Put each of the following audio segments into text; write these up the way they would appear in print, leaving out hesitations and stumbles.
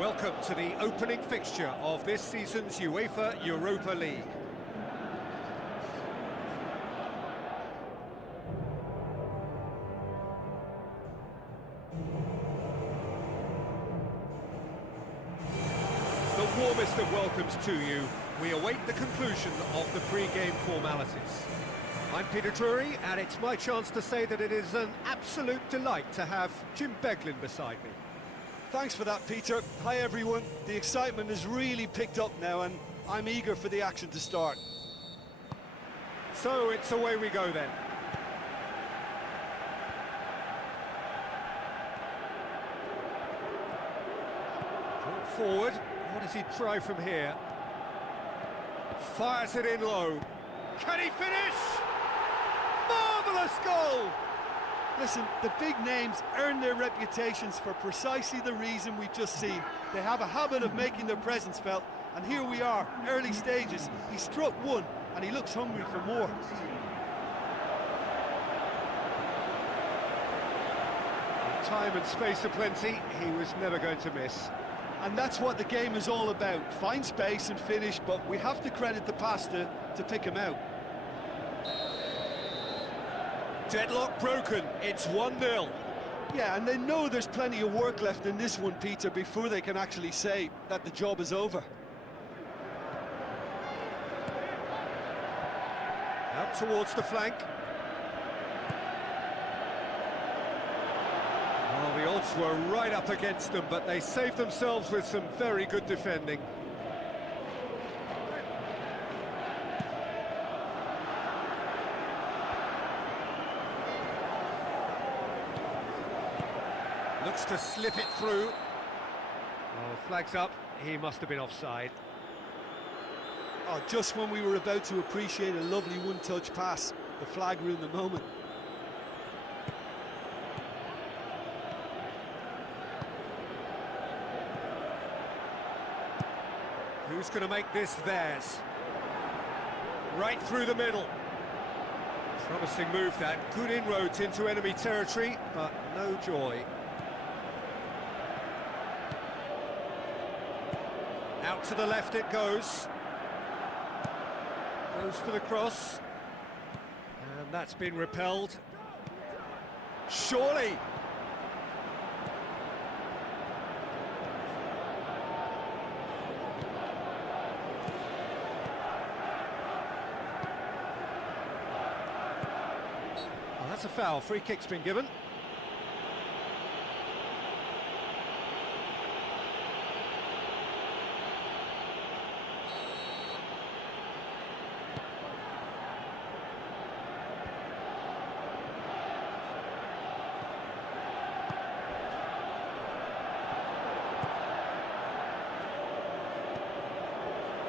Welcome to the opening fixture of this season's UEFA Europa League. The warmest of welcomes to you. We await the conclusion of the pre-game formalities. I'm Peter Drury, and it's my chance to say that it is an absolute delight to have Jim Beglin beside me. Thanks for that, Peter. Hi, everyone. The excitement has really picked up now, and I'm eager for the action to start. So it's away we go then. Brought forward. What does he try from here? Fires it in low. Can he finish? Marvellous goal! Listen, the big names earn their reputations for precisely the reason we've just seen. They have a habit of making their presence felt, and here we are, early stages. He struck one, and he looks hungry for more. Time and space aplenty, he was never going to miss. And that's what the game is all about. Find space and finish, but we have to credit the pasta to pick him out. Deadlock broken, it's 1-0. Yeah, and they know there's plenty of work left in this one, Peter, before they can actually say that the job is over. Out towards the flank. Well, the odds were right up against them, but they saved themselves with some very good defending. Looks to slip it through. Oh, flags up. He must have been offside. Oh, just when we were about to appreciate a lovely one-touch pass, the flag ruined the moment. Who's going to make this theirs? Right through the middle. Promising move that. Good inroads into enemy territory, but no joy. Out to the left it goes. Goes for the cross. And that's been repelled. Surely! Oh, that's a foul. Free kick's been given.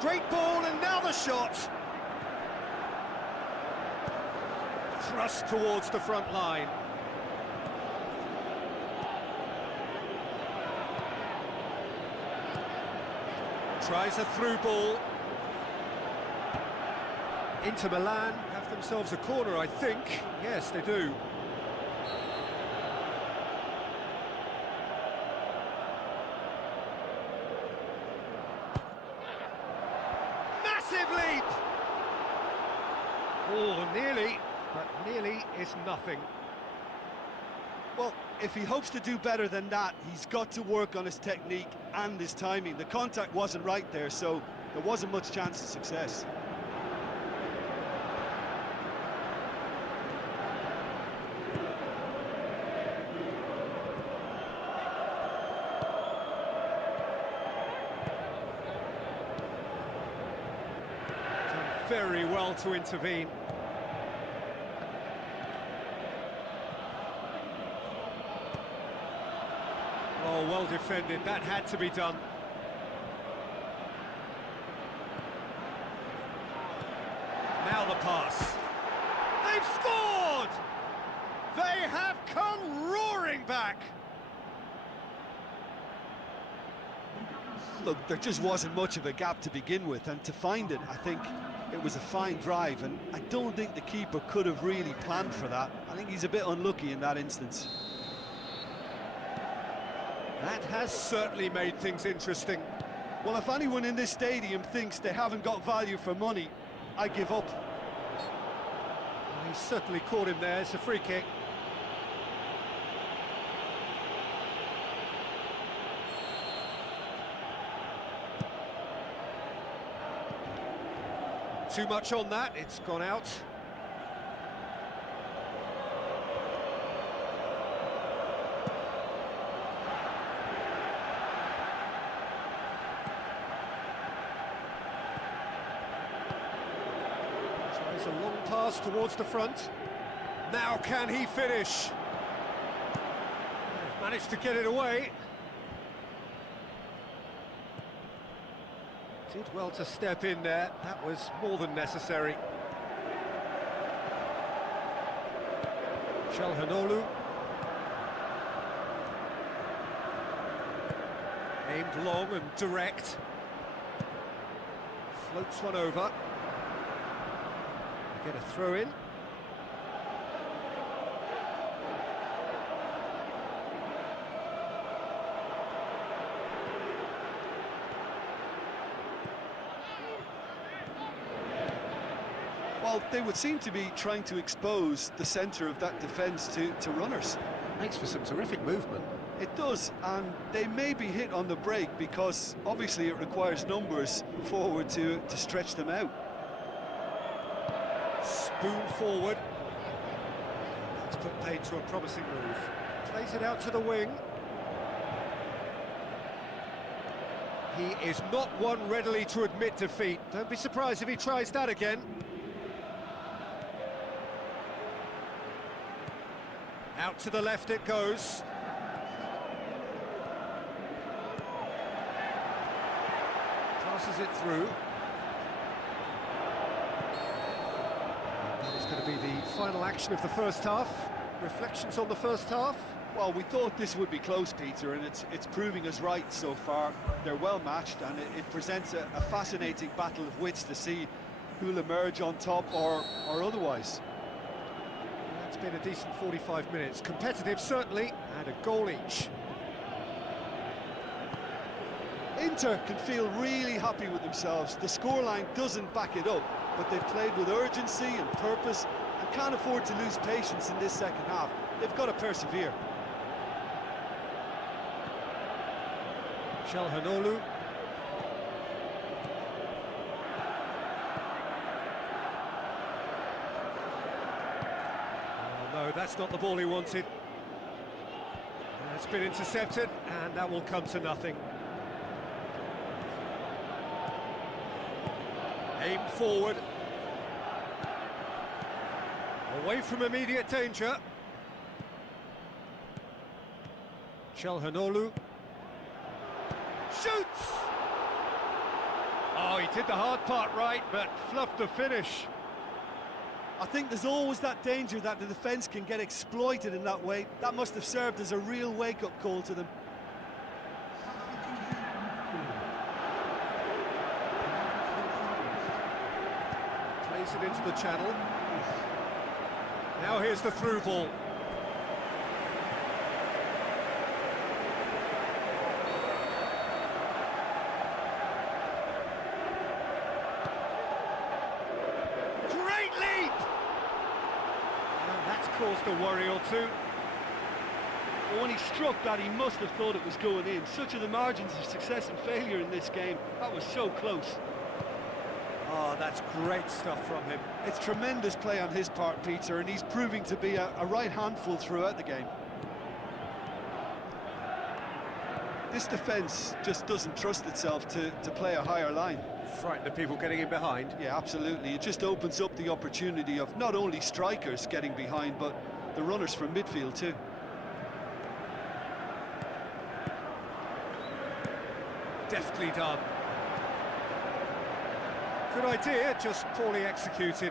Great ball, and now the shot. Thrust towards the front line. Tries a through ball. Inter Milan have themselves a corner, I think. Yes, they do. Leap! Oh, nearly, but nearly is nothing. Well, if he hopes to do better than that, he's got to work on his technique and his timing. The contact wasn't right there, so there wasn't much chance of success. Very well to intervene. Oh, well defended. That had to be done. Now the pass. They've scored! They have come roaring back. Look, there just wasn't much of a gap to begin with, and to find it, I think it was a fine drive, and I don't think the keeper could have really planned for that. I think he's a bit unlucky in that instance. That has certainly made things interesting. Well, if anyone in this stadium thinks they haven't got value for money, I give up. He certainly caught him there. It's a free kick. Too much on that, it's gone out. Tries a long pass towards the front. Now can he finish? Managed to get it away. Did well to step in there, that was more than necessary. Çalhanoğlu. Aimed long and direct. Floats one over. Get a throw in. Well, they would seem to be trying to expose the centre of that defence to runners. Makes for some terrific movement. It does, and they may be hit on the break because obviously it requires numbers forward to stretch them out. Spoon forward. That's put paid to a promising move. Plays it out to the wing. He is not one readily to admit defeat. Don't be surprised if he tries that again. Out to the left it goes. Passes it through. That is going to be the final action of the first half. Reflections on the first half? Well, we thought this would be close, Peter, and it's proving us right so far. They're well matched, and it presents a fascinating battle of wits to see who'll emerge on top or otherwise. It's been a decent 45 minutes. Competitive, certainly, and a goal each. Inter can feel really happy with themselves. The scoreline doesn't back it up, but they've played with urgency and purpose and can't afford to lose patience in this second half. They've got to persevere. Çalhanoğlu. No, that's not the ball he wanted. It's been intercepted, and that will come to nothing. Aim forward. Away from immediate danger. Çalhanoğlu. Shoots! Oh, he did the hard part right, but fluffed the finish. I think there's always that danger that the defence can get exploited in that way. That must have served as a real wake-up call to them. Plays it into the channel. Now here's the through ball. Caused a worry or two. But when he struck that, he must have thought it was going in. Such are the margins of success and failure in this game. That was so close. Oh, that's great stuff from him. It's tremendous play on his part, Peter, and he's proving to be a right handful throughout the game. This defence just doesn't trust itself to play a higher line. Frightened of people getting in behind. Yeah, absolutely. It just opens up the opportunity of not only strikers getting behind, but the runners from midfield too. Deftly done. Good idea, just poorly executed.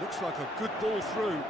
Looks like a good ball through.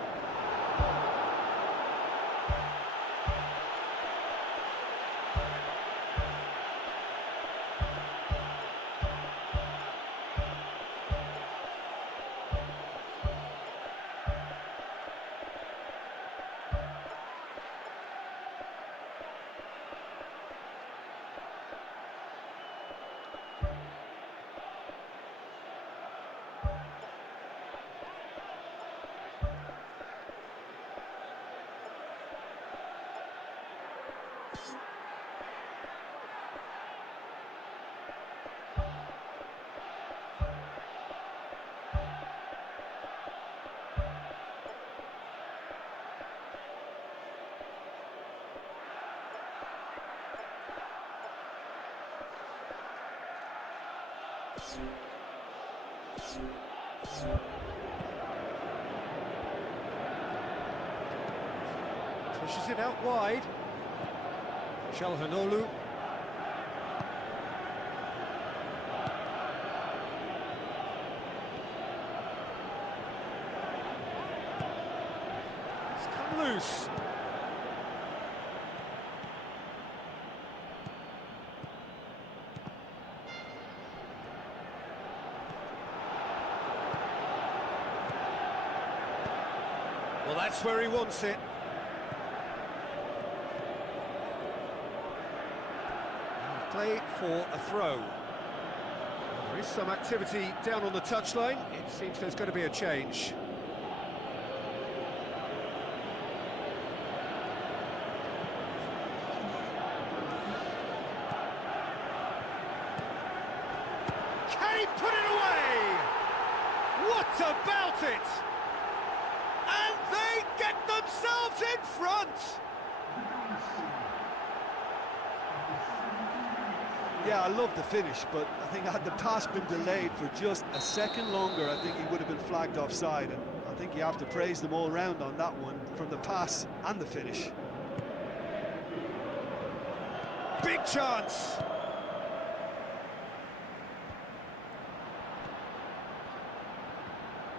Pushes it out wide. Çalhanoğlu. It's come loose. Well, that's where he wants it. Play for a throw. There is some activity down on the touchline. It seems there's going to be a change. Can he put it away? What about it? And they get themselves in front! Yeah, I love the finish, but I think had the pass been delayed for just a second longer, I think he would have been flagged offside, and I think you have to praise them all round on that one, from the pass and the finish. Big chance!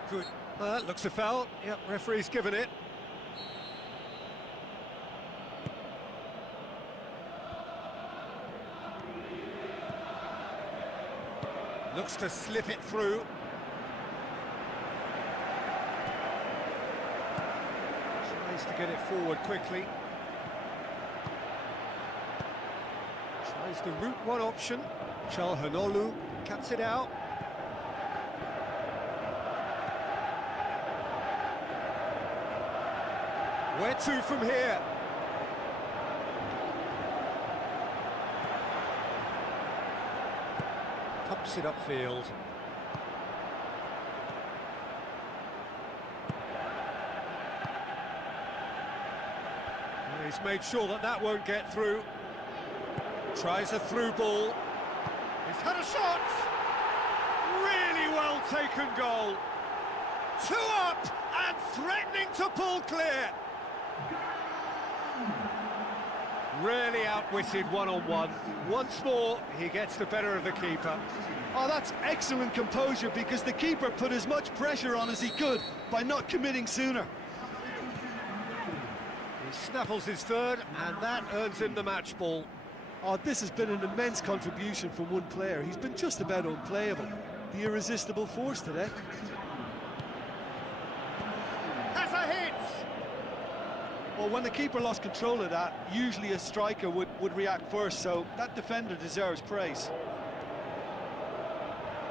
Good. Looks a foul. Yep, referee's given it. Looks to slip it through. Tries to get it forward quickly. Tries the route one option. Çalhanoğlu cuts it out. Where to from here? Pumps it upfield. He's made sure that that won't get through. Tries a through ball. He's had a shot! Really well taken goal. 2 up and threatening to pull clear. Really outwitted one-on-one. Once more, he gets the better of the keeper. Oh, that's excellent composure, because the keeper put as much pressure on as he could by not committing sooner. He snaffles his third, and that earns him the match ball. Oh, this has been an immense contribution from one player. He's been just about unplayable. The irresistible force today. Has a hit! Well, when the keeper lost control of that, usually a striker would react first, so that defender deserves praise.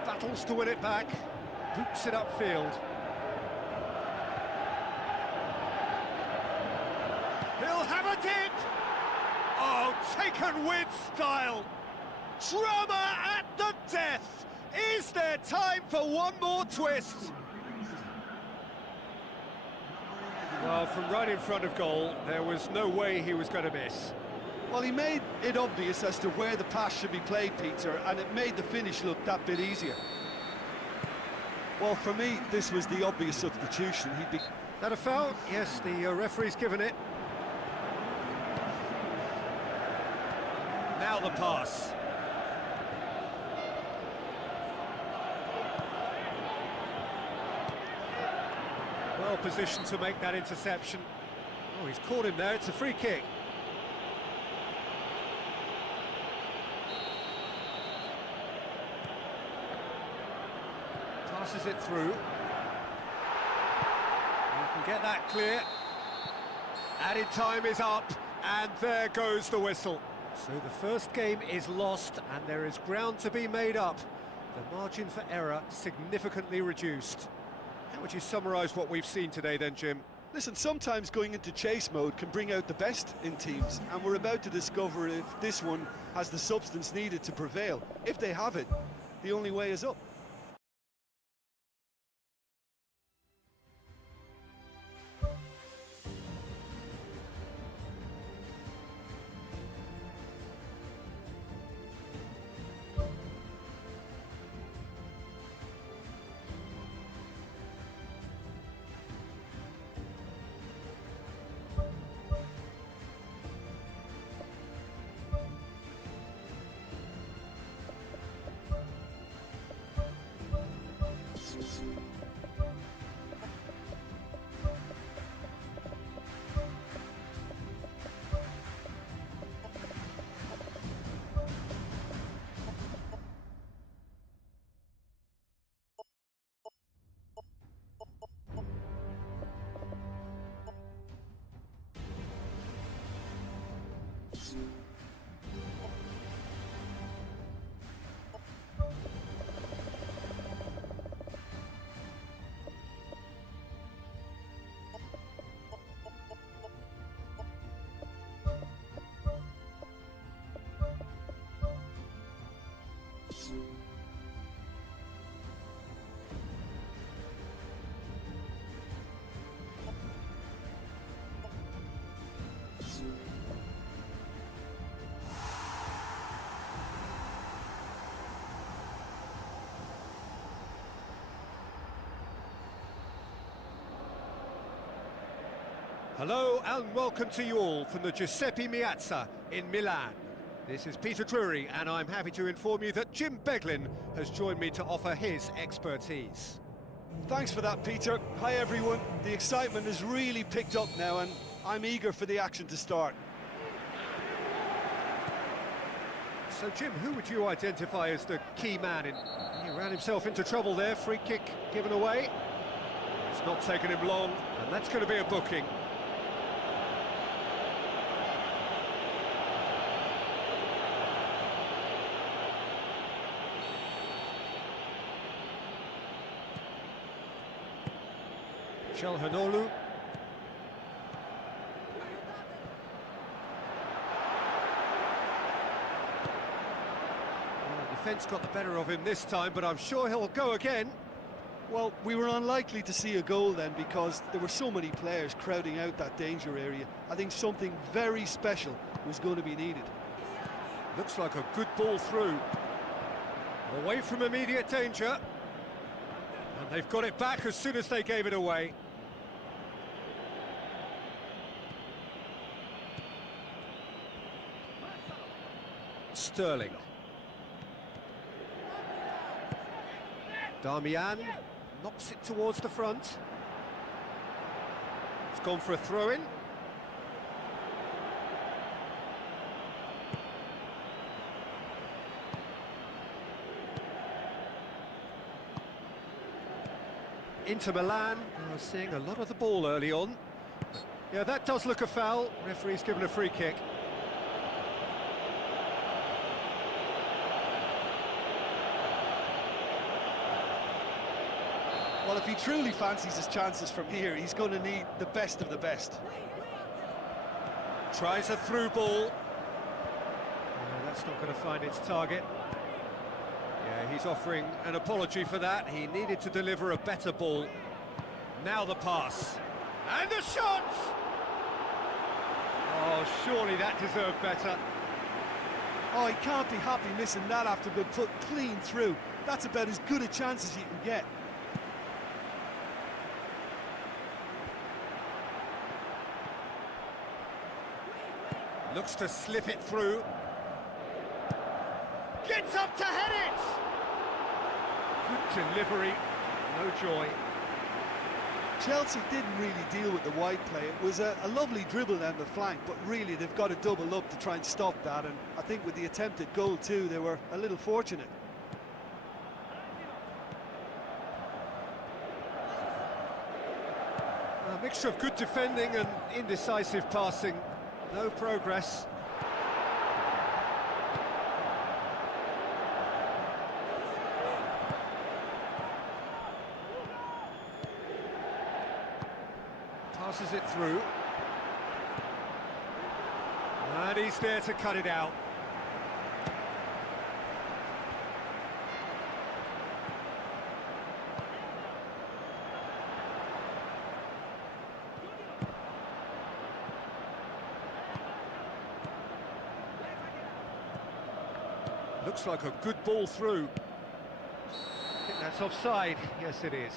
Battles to win it back, hoops it upfield. He'll have a dip! Oh, taken with style! Drama at the death! Is there time for one more twist? Well, from right in front of goal, there was no way he was going to miss. Well, he made it obvious as to where the pass should be played, Peter, and it made the finish look that bit easier. Well, for me, this was the obvious substitution. He'd be... That a foul? Yes, the referee's given it. Now the pass. Well positioned to make that interception. Oh, he's caught him there. It's a free kick. Passes it through. You can get that clear. Added time is up, and there goes the whistle. So the first game is lost, and there is ground to be made up. The margin for error significantly reduced. How would you summarise what we've seen today then, Jim? Listen, sometimes going into chase mode can bring out the best in teams, and we're about to discover if this one has the substance needed to prevail. If they have it, the only way is up. Hello and welcome to you all from the Giuseppe Meazza in Milan. This is Peter Drury and I'm happy to inform you that Jim Beglin has joined me to offer his expertise. Thanks for that, Peter. Hi, everyone. The excitement has really picked up now, and I'm eager for the action to start. So, Jim, who would you identify as the key man? He ran himself into trouble there, free kick given away. It's not taken him long, and that's going to be a booking. Çalhanoğlu. The defence got the better of him this time, but I'm sure he'll go again. Well, we were unlikely to see a goal then because there were so many players crowding out that danger area. I think something very special was going to be needed. Looks like a good ball through. Away from immediate danger. And they've got it back as soon as they gave it away. Sterling. Darmian knocks it towards the front. It's gone for a throw-in. Into Milan, seeing a lot of the ball early on. Yeah, that does look a foul. Referee's given a free kick. Well, if he truly fancies his chances from here, he's going to need the best of the best. Tries a through ball. That's not going to find its target. Yeah, he's offering an apology for that. He needed to deliver a better ball. Now the pass. And the shot! Oh, surely that deserved better. Oh, he can't be happy missing that after being put clean through. That's about as good a chance as you can get. Looks to slip it through. Gets up to head it! Good delivery, no joy. Chelsea didn't really deal with the wide play. It was a lovely dribble down the flank, but really they've got to double up to try and stop that, and I think with the attempted goal too, they were a little fortunate. A mixture of good defending and indecisive passing. No progress. Passes it through. And he's there to cut it out. Looks like a good ball through. I think that's offside. Yes, it is.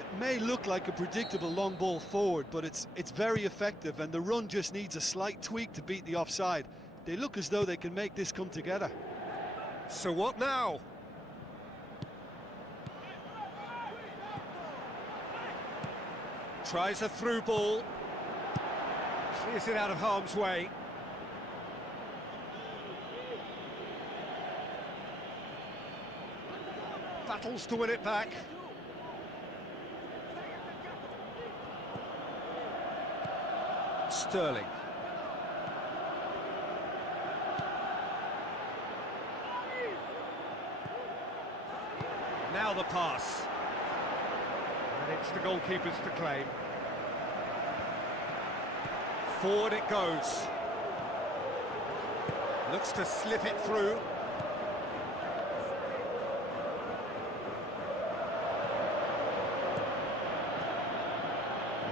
It may look like a predictable long ball forward, but it's very effective, and the run just needs a slight tweak to beat the offside. They look as though they can make this come together. So what now? Tries a through ball. Clears it out of harm's way. Battles to win it back. Sterling. Now the pass. And it's the goalkeeper's to claim. Forward it goes. Looks to slip it through.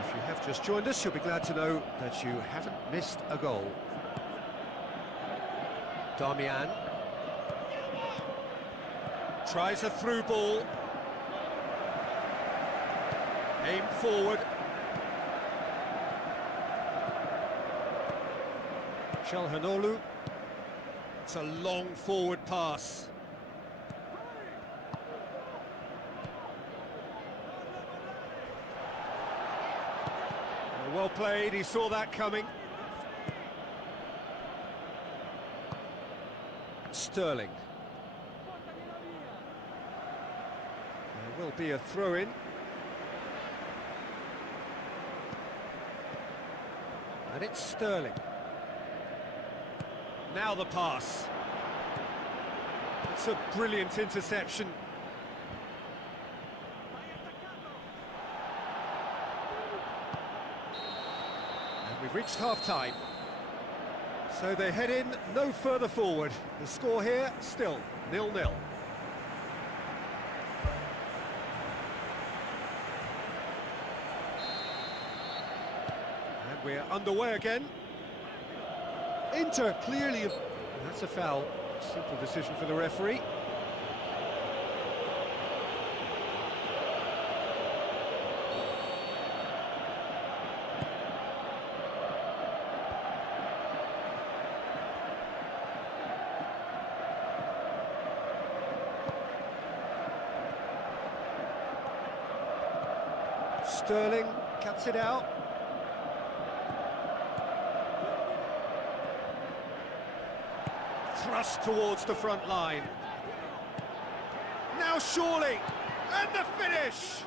If you have just joined us, you'll be glad to know that you haven't missed a goal. Darmian tries a through ball. Aim forward. Calhanoglu. It's a long forward pass. Well played, he saw that coming. Sterling. There will be a throw-in. And it's Sterling. Now the pass. It's a brilliant interception. And we've reached half-time. So they head in no further forward. The score here, still 0-0. And we're underway again. Inter clearly... That's a foul. Simple decision for the referee. Sterling cuts it out. Thrust towards the front line. Now surely, and the finish!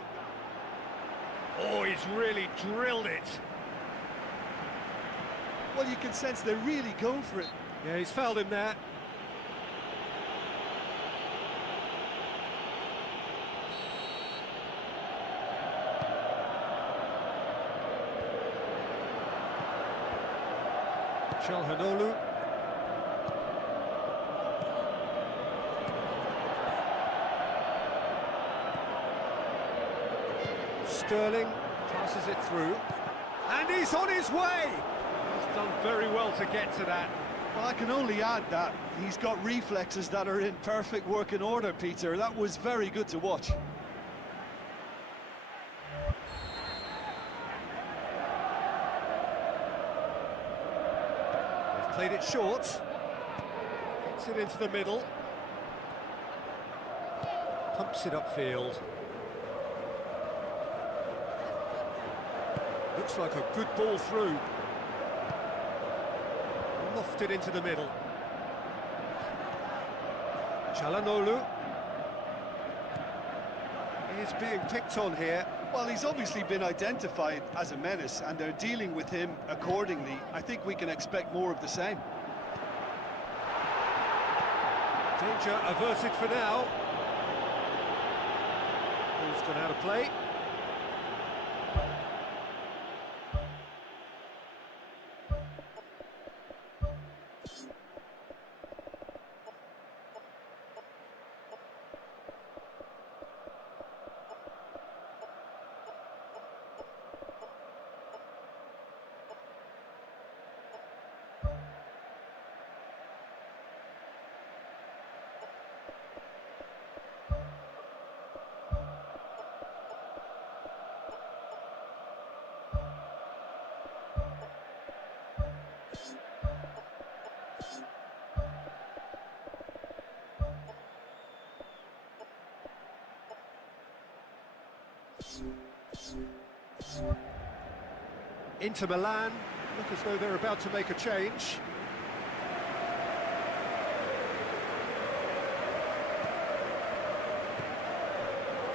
Oh, he's really drilled it. Well, you can sense they're really going for it. Yeah, he's fouled him there. Calhanoglu. Sterling passes it through, and he's on his way! He's done very well to get to that. Well, I can only add that he's got reflexes that are in perfect working order, Peter. That was very good to watch. They've played it short. Gets it into the middle. Pumps it upfield. Looks like a good ball through. Lofted into the middle. Calhanoglu is being picked on here. Well, he's obviously been identified as a menace, and they're dealing with him accordingly. I think we can expect more of the same. Danger averted for now. Ball's gone out of play. Inter Milan look as though they're about to make a change.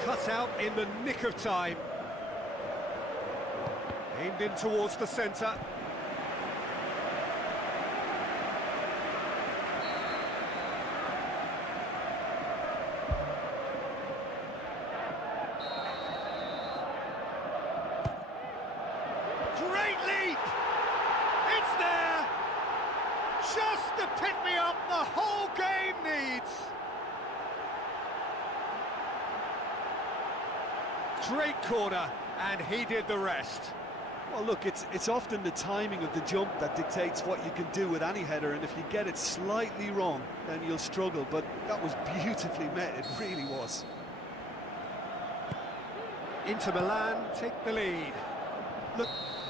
Cut out in the nick of time. Aimed in towards the centre. Great leap! It's there! Just the pick-me-up the whole game needs! Great corner, and he did the rest. Well, look, it's often the timing of the jump that dictates what you can do with any header, and if you get it slightly wrong, then you'll struggle, but that was beautifully met, it really was. Inter Milan take the lead. Look,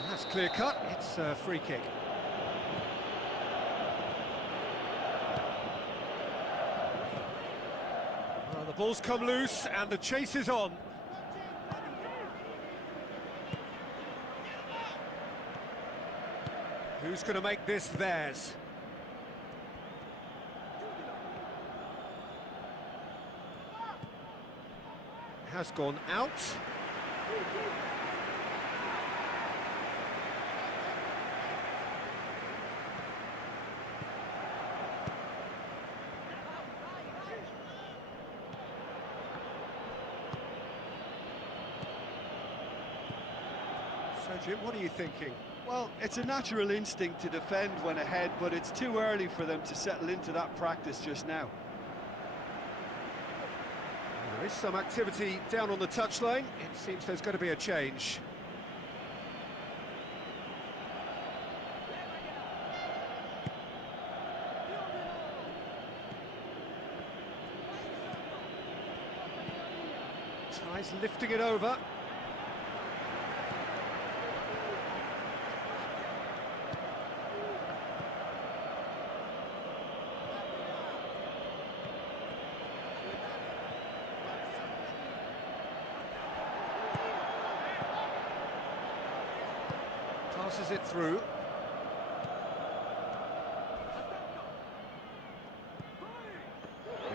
that's clear cut, it's a free kick. Well, the ball's come loose and the chase is on. Who's going to make this theirs? Has gone out. So, Jim, what are you thinking? Well, it's a natural instinct to defend when ahead, but it's too early for them to settle into that practice just now. There is some activity down on the touchline. It seems there's going to be a change. Tries lifting it over. Passes it through.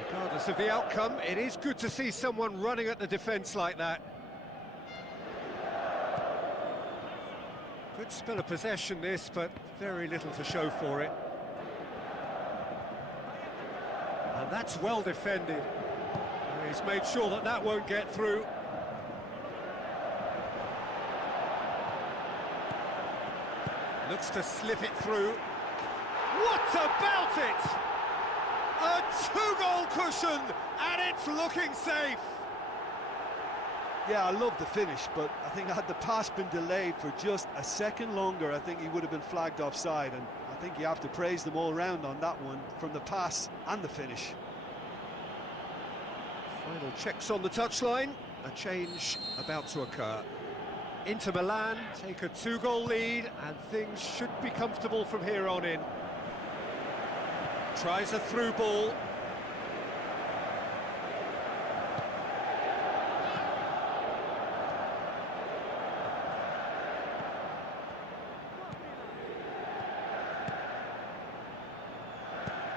Regardless of the outcome, it is good to see someone running at the defence like that. Good spell of possession this, but very little to show for it. And that's well defended. He's made sure that that won't get through. Looks to slip it through. What about it? A two-goal cushion, and it's looking safe. Yeah, I love the finish, but I think had the pass been delayed for just a second longer, I think he would have been flagged offside, and I think you have to praise them all round on that one, from the pass and the finish. Final checks on the touchline, a change about to occur. Inter Milan take a two-goal lead, and things should be comfortable from here on in. Tries a through ball.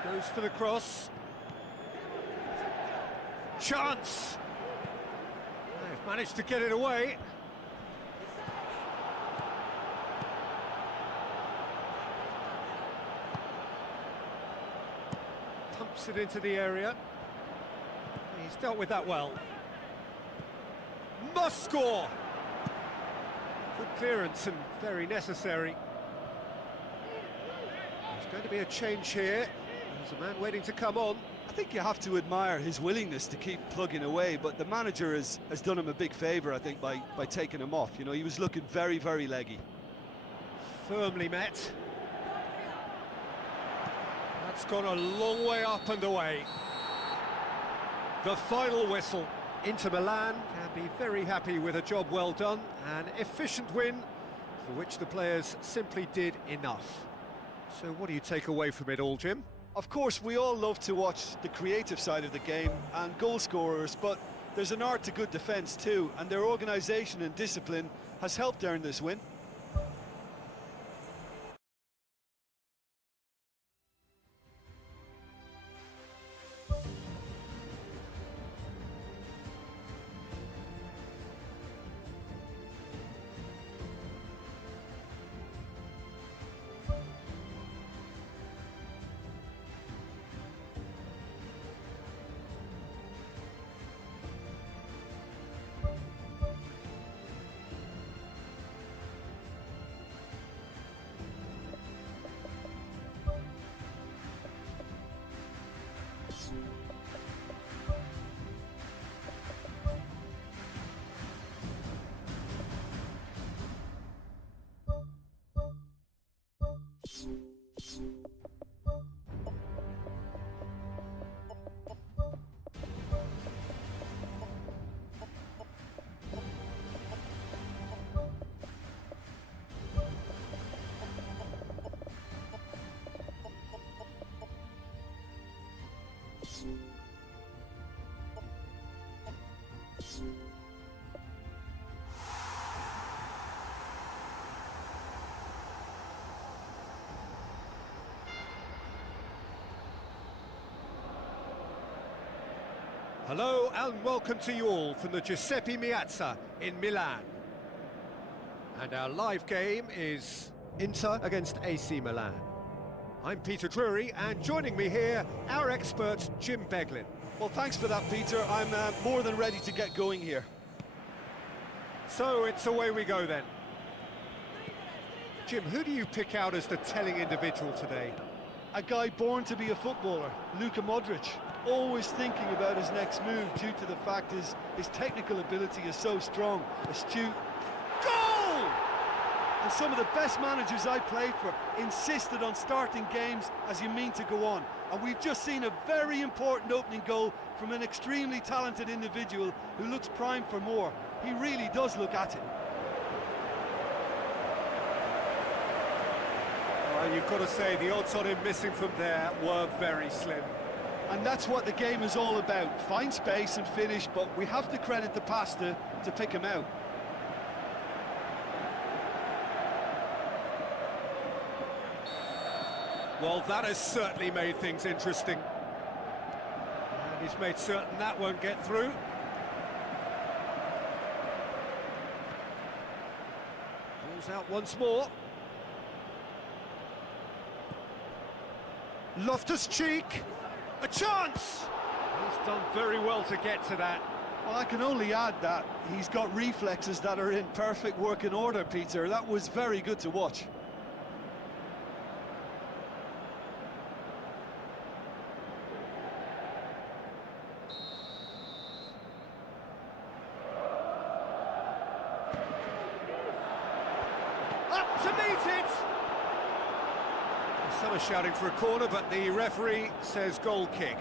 Goes for the cross. Chance! They've managed to get it away. Pumps it into the area. He's dealt with that well. Must score! Good clearance and very necessary. There's going to be a change here. There's a man waiting to come on. I think you have to admire his willingness to keep plugging away, but the manager has done him a big favour, I think, by taking him off. You know, he was looking very, very leggy. Firmly met. That's gone a long way up and away. The final whistle. Inter Milan can be very happy with a job well done, an efficient win for which the players simply did enough. So what do you take away from it all, Jim? Of course, we all love to watch the creative side of the game and goal scorers, but there's an art to good defence too, and their organisation and discipline has helped earn this win. Hello and welcome to you all from the Giuseppe Meazza in Milan. And our live game is Inter against AC Milan. I'm Peter Drury, and joining me here, our expert Jim Beglin. Well, thanks for that, Peter. I'm more than ready to get going here. So it's away we go then. Jim, who do you pick out as the telling individual today? A guy born to be a footballer, Luka Modric. Always thinking about his next move due to the fact his technical ability is so strong, astute. Goal! And some of the best managers I played for insisted on starting games as you mean to go on. And we've just seen a very important opening goal from an extremely talented individual who looks primed for more. He really does look at it. Well, you've got to say the odds on him missing from there were very slim. And that's what the game is all about. Find space and finish, but we have to credit the pass to pick him out. Well, that has certainly made things interesting. And he's made certain that won't get through. Ball's out once more. Loftus-Cheek. A chance! He's done very well to get to that. Well, I can only add that he's got reflexes that are in perfect working order, Peter. That was very good to watch. Up to meet it! Some are shouting for a corner, but the referee says goal kick.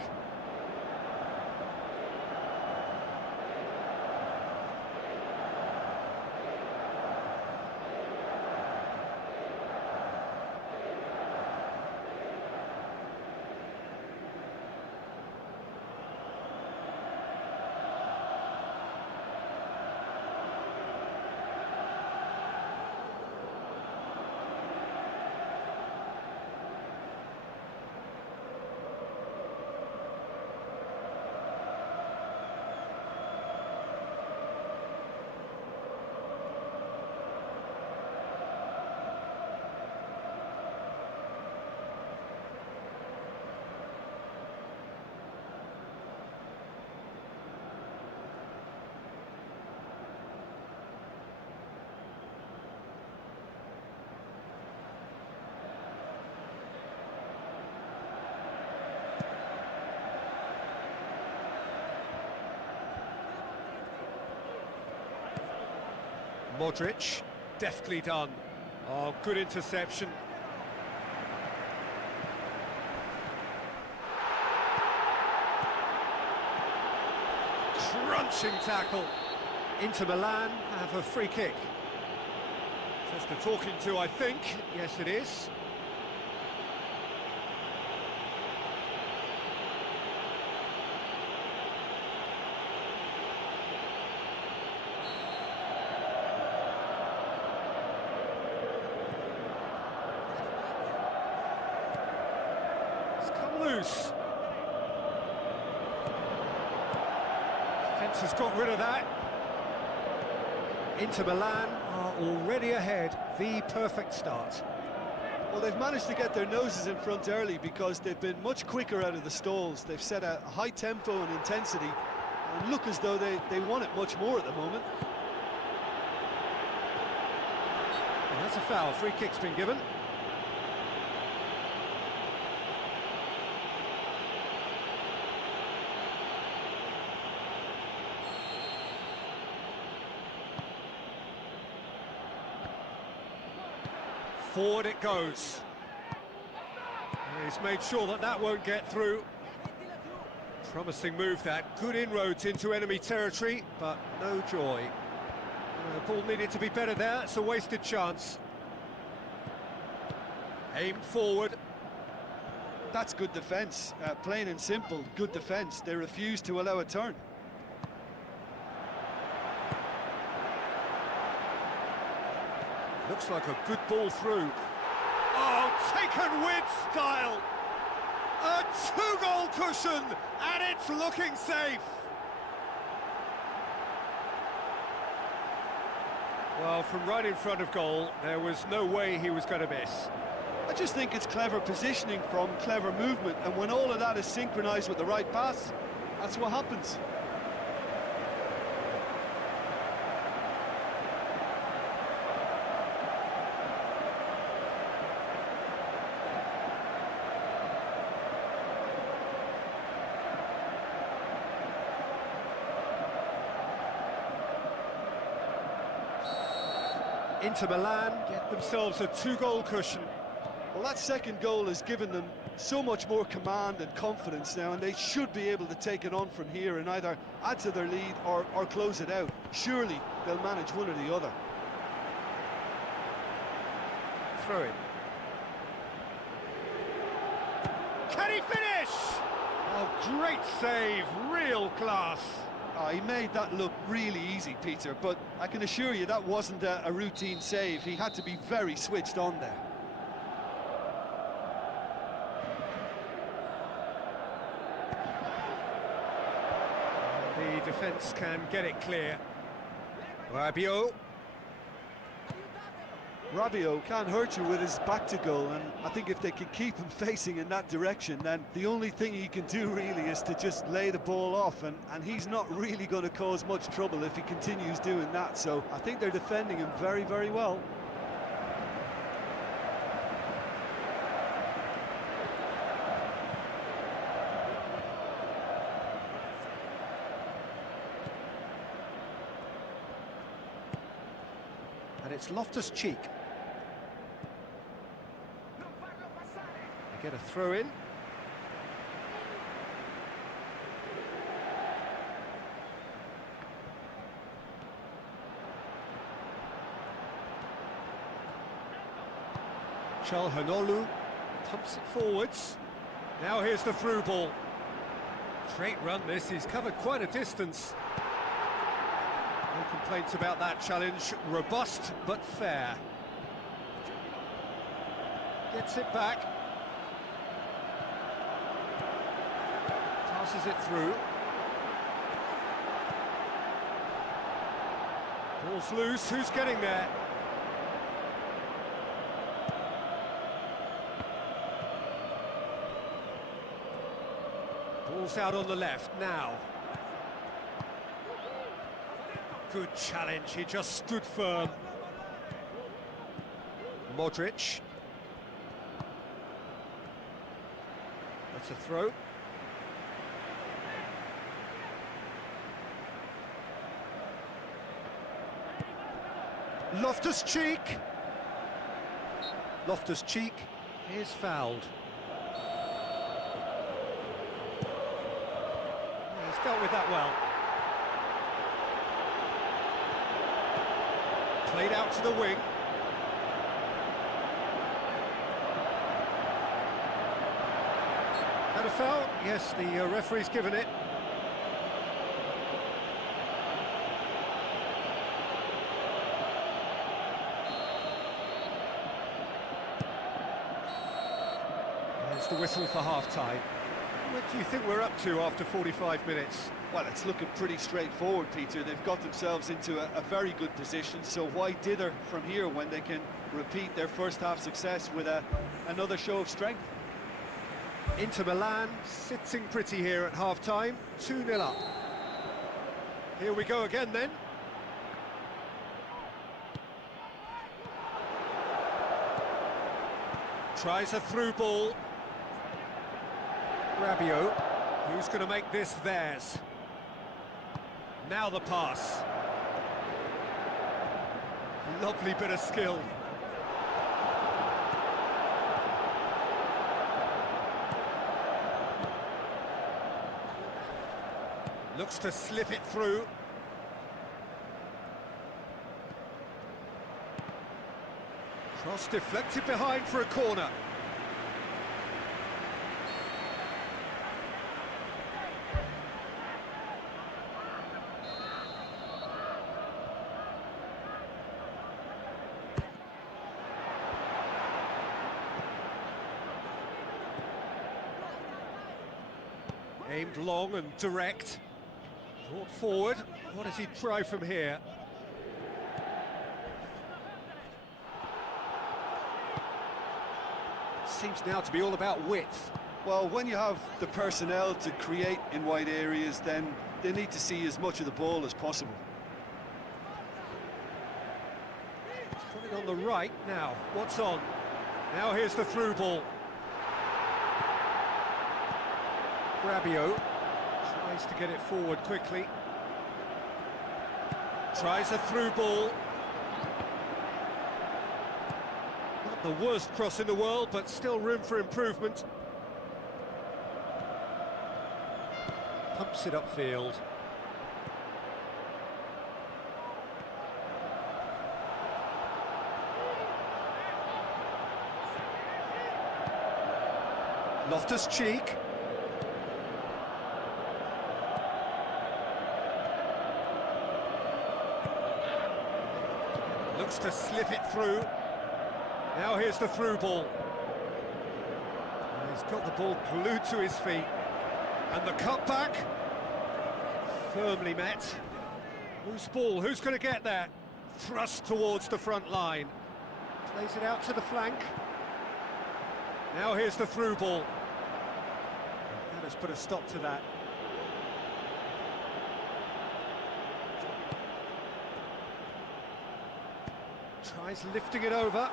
Modric, deftly done. Oh, good interception. Crunching tackle. Inter Milan have a free kick. Just a talking to, I think. Yes, it is. Loose. Fence has got rid of that. Inter Milan are already ahead. The perfect start. Well, they've managed to get their noses in front early because they've been much quicker out of the stalls. They've set a high tempo and intensity and look as though they want it much more at the moment. And that's a foul. Free kick's been given. Forward it goes. He's made sure that that won't get through. Promising move that. Good inroads into enemy territory, but no joy. The ball needed to be better there. It's a wasted chance. Aimed forward. That's good defence, plain and simple, good defence. They refuse to allow a turn. Looks like a good ball through. Oh, taken with style! A two-goal cushion, and it's looking safe! Well, from right in front of goal, there was no way he was going to miss. I just think it's clever positioning from clever movement, and when all of that is synchronised with the right pass, that's what happens. Inter Milan get themselves a two-goal cushion. Well, that second goal has given them so much more command and confidence now, and they should be able to take it on from here and either add to their lead or close it out. Surely they'll manage one or the other. Throw in. Can he finish? Oh, great save, real class. Oh, he made that look really easy, Peter, but I can assure you that wasn't a routine save. He had to be very switched on there. The defence can get it clear. Rabiot. Rabiot can't hurt you with his back to goal, and I think if they can keep him facing in that direction, then the only thing he can do really is to just lay the ball off, and he's not really going to cause much trouble if he continues doing that, so I think they're defending him very, very well. And it's Loftus-Cheek. They get a throw in. Çalhanoğlu pumps it forwards. Now here's the through ball. Straight run this, he's covered quite a distance. No complaints about that challenge, robust but fair. Gets it back. Passes it through. Ball's loose, who's getting there? Ball's out on the left now. Good challenge, he just stood firm. Modric. That's a throw. Loftus-Cheek. Loftus-Cheek is fouled. He's dealt with that well. Played out to the wing. Had a foul? Yes, the referee's given it. There's the whistle for half-time. What do you think we're up to after 45 minutes? Well, it's looking pretty straightforward, Peter. They've got themselves into a very good position, so why dither from here when they can repeat their first-half success with another show of strength? Inter Milan sitting pretty here at half-time, 2-0 up. Here we go again then. Tries a through ball. Rabiot, who's going to make this theirs? Now the pass. Lovely bit of skill. Looks to slip it through. Cross deflected behind for a corner. Aimed long and direct. Brought forward. What does he try from here? Seems now to be all about width. Well, when you have the personnel to create in wide areas, then they need to see as much of the ball as possible. He's put it on the right now. What's on? Now here's the through ball. Rabiot tries to get it forward quickly. Tries a through ball. Not the worst cross in the world, but still room for improvement. Pumps it upfield. Loftus-Cheek. Looks to slip it through. Now here's the through ball. He's got the ball glued to his feet. And the cutback, firmly met. Loose ball, who's going to get that? Thrust towards the front line. Plays it out to the flank. Now here's the through ball. That has put a stop to that. Tries lifting it over.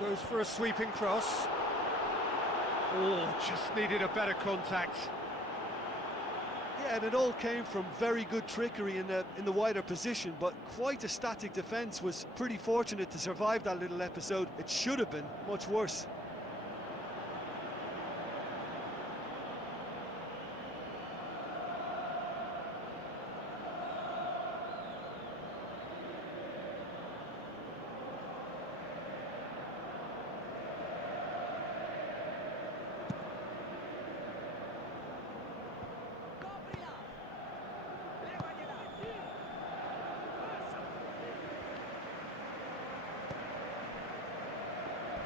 Goes for a sweeping cross. Oh, just needed a better contact. Yeah, and it all came from very good trickery in the wider position, but quite a static defence. Was pretty fortunate to survive that little episode. It should have been much worse.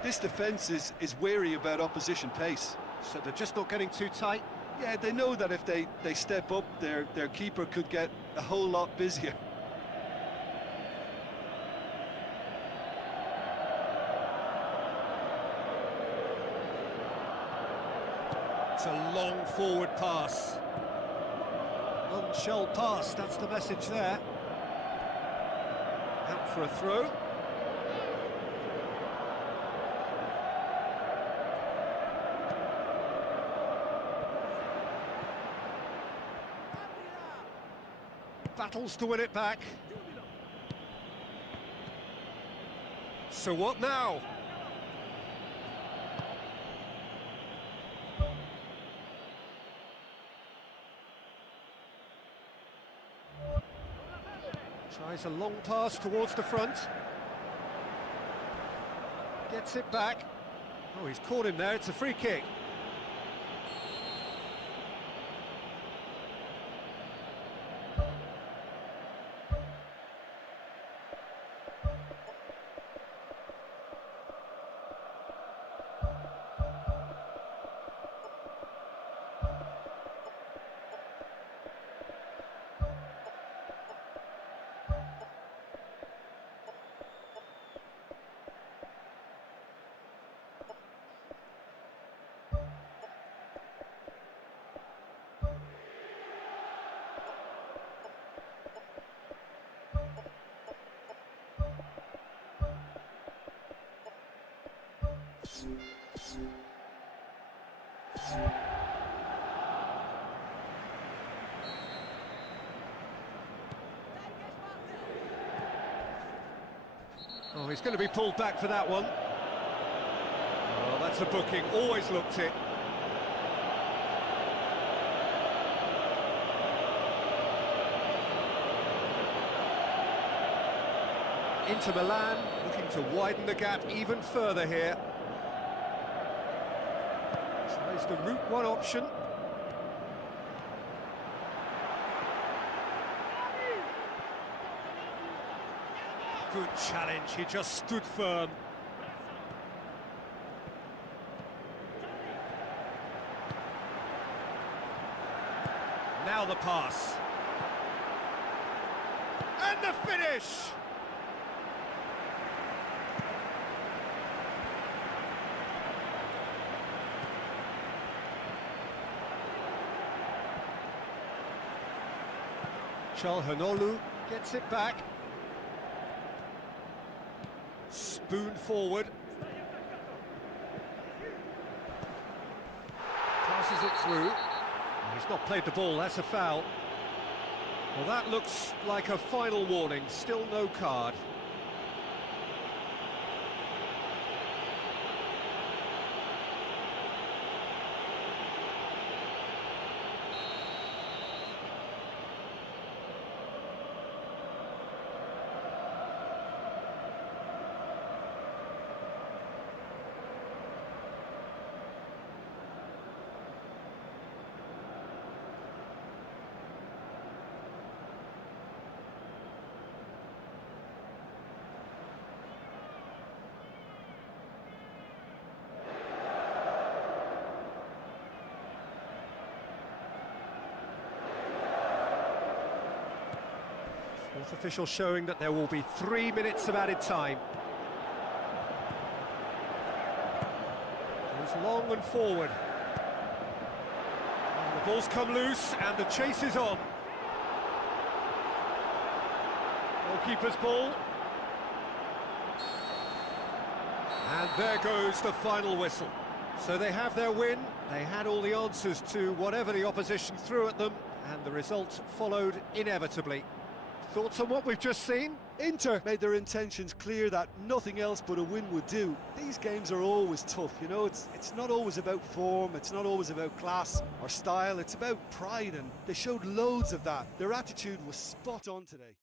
This defence is wary about opposition pace. So they're just not getting too tight. Yeah, they know that if they step up, their keeper could get a whole lot busier. It's a long forward pass. None shall pass, that's the message there. Out for a throw. Battles to win it back. So what now? Tries a long pass towards the front. Gets it back. Oh, he's caught him there, it's a free kick. Oh, he's going to be pulled back for that one. Oh, that's a booking, always looked it. Inter Milan looking to widen the gap even further here. Tries the Route 1 option. Good challenge, he just stood firm. the pass. And the finish! Çalhanoğlu gets it back. Spoon forward. Passes it through. He's not played the ball, that's a foul. Well, that looks like a final warning, still no card. Fourth official showing that there will be 3 minutes of added time. Goes long and forward. And the ball's come loose and the chase is on. Goalkeeper's ball. And there goes the final whistle. So they have their win. They had all the answers to whatever the opposition threw at them, and the result followed inevitably. Thoughts on what we've just seen? Inter made their intentions clear that nothing else but a win would do. These games are always tough, you know, it's not always about form, it's not always about class or style, it's about pride, and they showed loads of that. Their attitude was spot on today.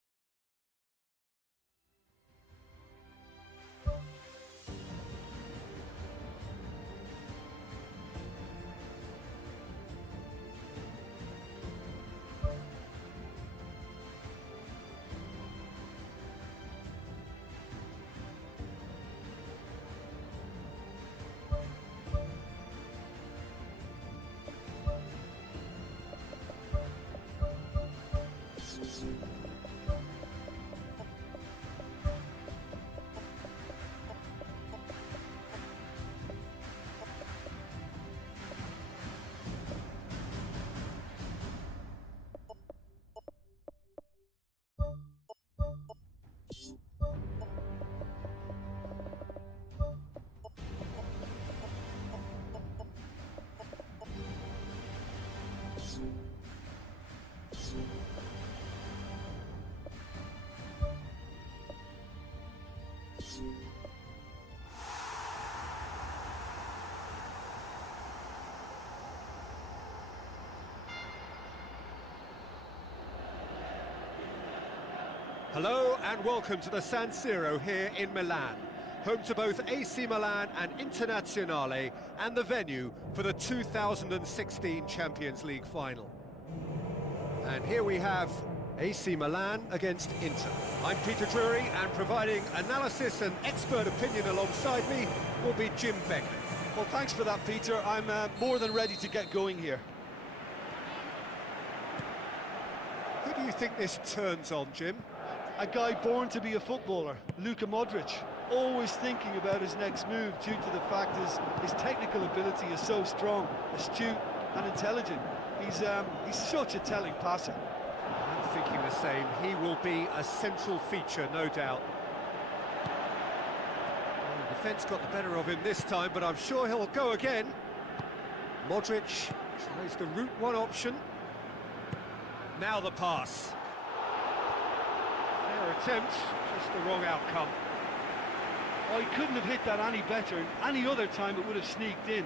Hello and welcome to the San Siro here in Milan, home to both AC Milan and Internazionale, and the venue for the 2016 Champions League final. And here we have AC Milan against Inter. I'm Peter Drury, and providing analysis and expert opinion alongside me will be Jim Begley. Well, thanks for that, Peter. I'm more than ready to get going here. Who do you think this turns on, Jim? A guy born to be a footballer, Luka Modric, always thinking about his next move due to the fact his technical ability is so strong, astute and intelligent. He's such a telling passer. I'm thinking the same. He will be a central feature, no doubt. Well, the defence got the better of him this time, but I'm sure he'll go again. Modric tries the route one option. Now the pass. Attempt, just the wrong outcome. Oh, he couldn't have hit that any better. Any other time it would have sneaked in.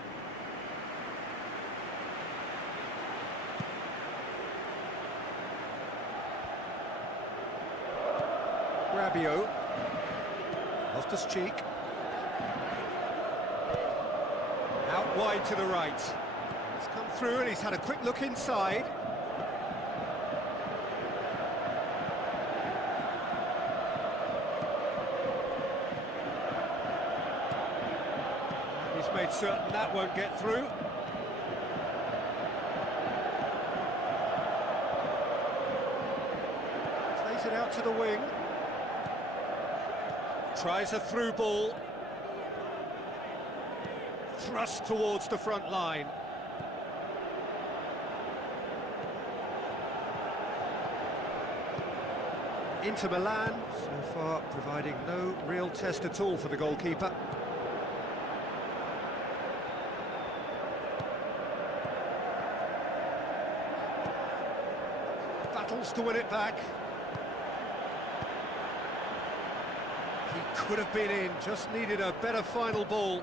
Rabiot. Loftus-Cheek. Out wide to the right. He's come through and he's had a quick look inside. He's made certain that won't get through. the wing. Tries a through ball. Thrust towards the front line. Into Milan, so far providing no real test at all for the goalkeeper. Battles to win it back. He could have been in, just needed a better final ball.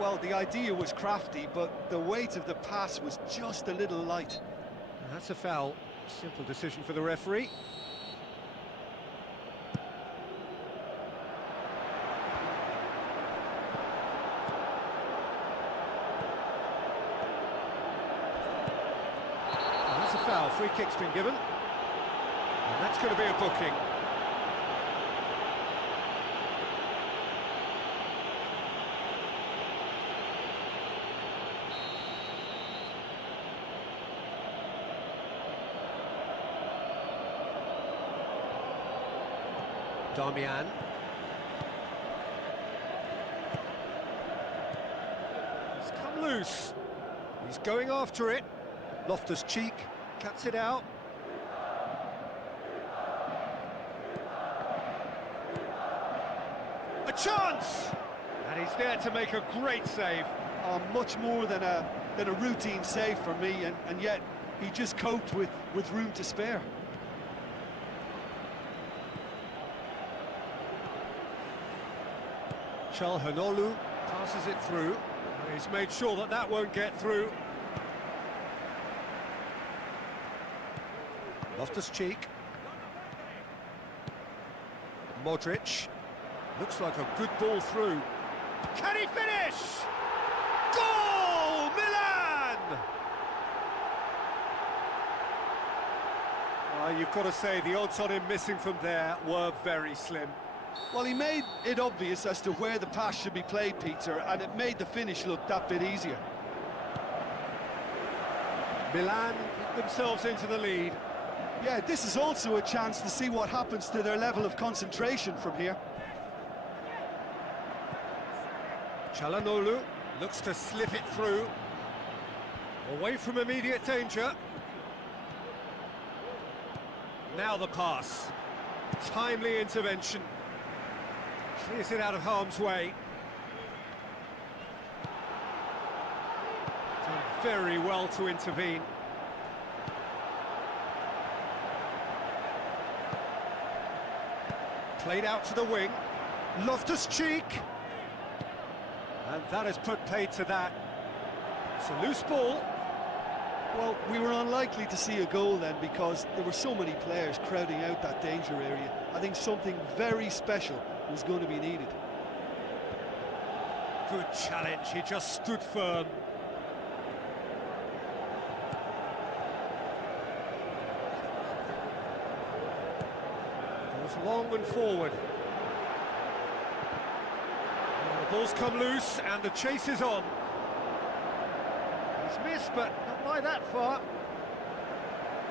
Well, the idea was crafty, but the weight of the pass was just a little light. That's a foul. Simple decision for the referee. That's a foul. Free kick's been given. And that's going to be a booking. Darmian. He's come loose. He's going after it. Loftus-Cheek cuts it out. A chance! And he's there to make a great save. Much more than a routine save for me, and yet he just coped with room to spare. Çalhanoğlu passes it through. He's made sure that that won't get through. Loftus-Cheek. Modric. Looks like a good ball through. Can he finish? Goal! Milan! You've got to say the odds on him missing from there were very slim. Well, he made it obvious as to where the pass should be played, Peter, and it made the finish look that bit easier. Milan get themselves into the lead. Yeah, this is also a chance to see what happens to their level of concentration from here. Çalhanoğlu looks to slip it through. Away from immediate danger. Now the pass. Timely intervention. Clears it out of harm's way. Done very well to intervene. Played out to the wing. Loftus-Cheek. And that has put paid to that. It's a loose ball. Well, we were unlikely to see a goal then because there were so many players crowding out that danger area. I think something very special was going to be needed. Good challenge, he just stood firm. Goes long and forward. The ball's come loose and the chase is on. He's missed, but not by that far.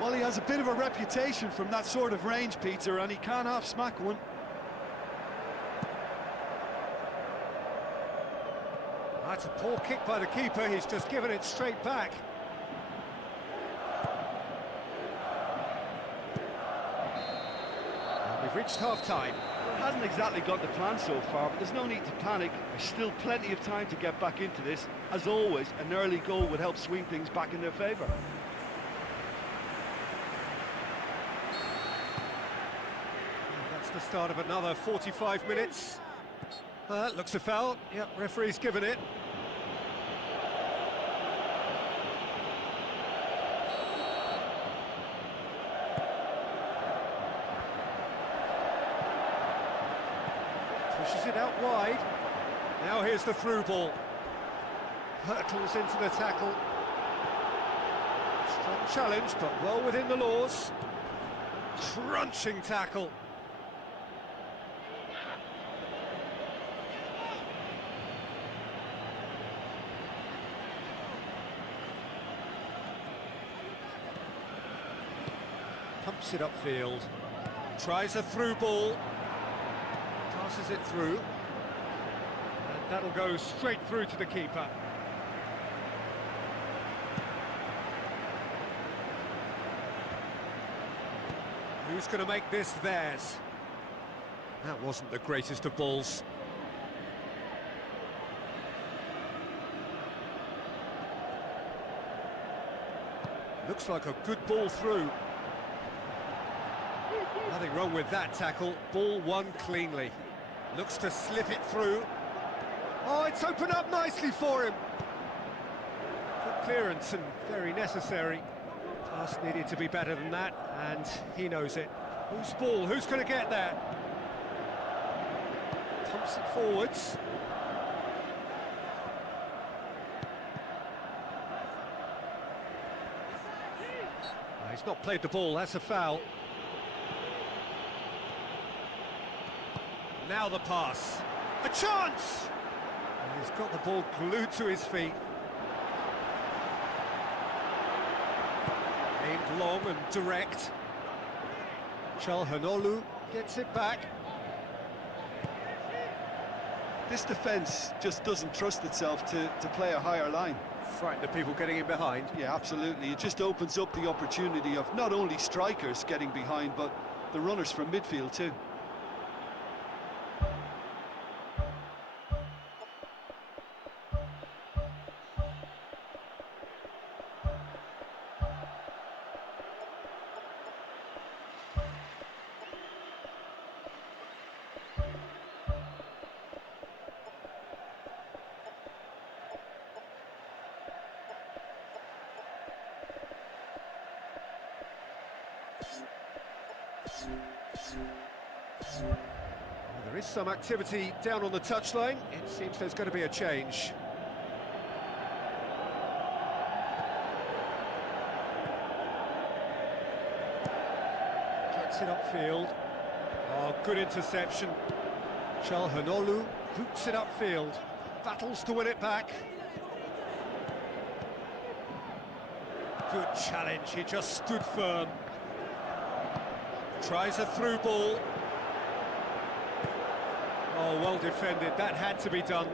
Well, he has a bit of a reputation from that sort of range, Peter, and he can't half-smack one. That's a poor kick by the keeper, he's just given it straight back. And we've reached half-time. Well, it hasn't exactly got the plan so far, but there's no need to panic. There's still plenty of time to get back into this. As always, an early goal would help swing things back in their favour. That's the start of another 45 minutes. Looks a foul. Yep, referee's given it. Pushes it out wide. Now here's the through ball. Hurtles into the tackle. Strong challenge, but well within the laws. Crunching tackle. Pumps it upfield. Tries a through ball. Passes it through. And that'll go straight through to the keeper. Who's going to make this theirs? That wasn't the greatest of balls. Looks like a good ball through. Nothing wrong with that tackle. Ball won cleanly. Looks to slip it through. Oh, it's opened up nicely for him. Good clearance and very necessary. Pass needed to be better than that, and he knows it. Whose ball? Who's going to get there? Pumps it forwards. He's not played the ball, that's a foul. Now the pass. A chance! And he's got the ball glued to his feet. Aimed long and direct. Çalhanoğlu gets it back. This defence just doesn't trust itself to play a higher line. Frighten the people getting in behind. Yeah, absolutely. It just opens up the opportunity of not only strikers getting behind, but the runners from midfield too. Well, there is some activity down on the touchline. It seems there's going to be a change. Gets it upfield. Oh, good interception. Çalhanoğlu hoops it upfield. Battles to win it back. Good challenge, he just stood firm. Tries a through ball. Oh, well defended, that had to be done.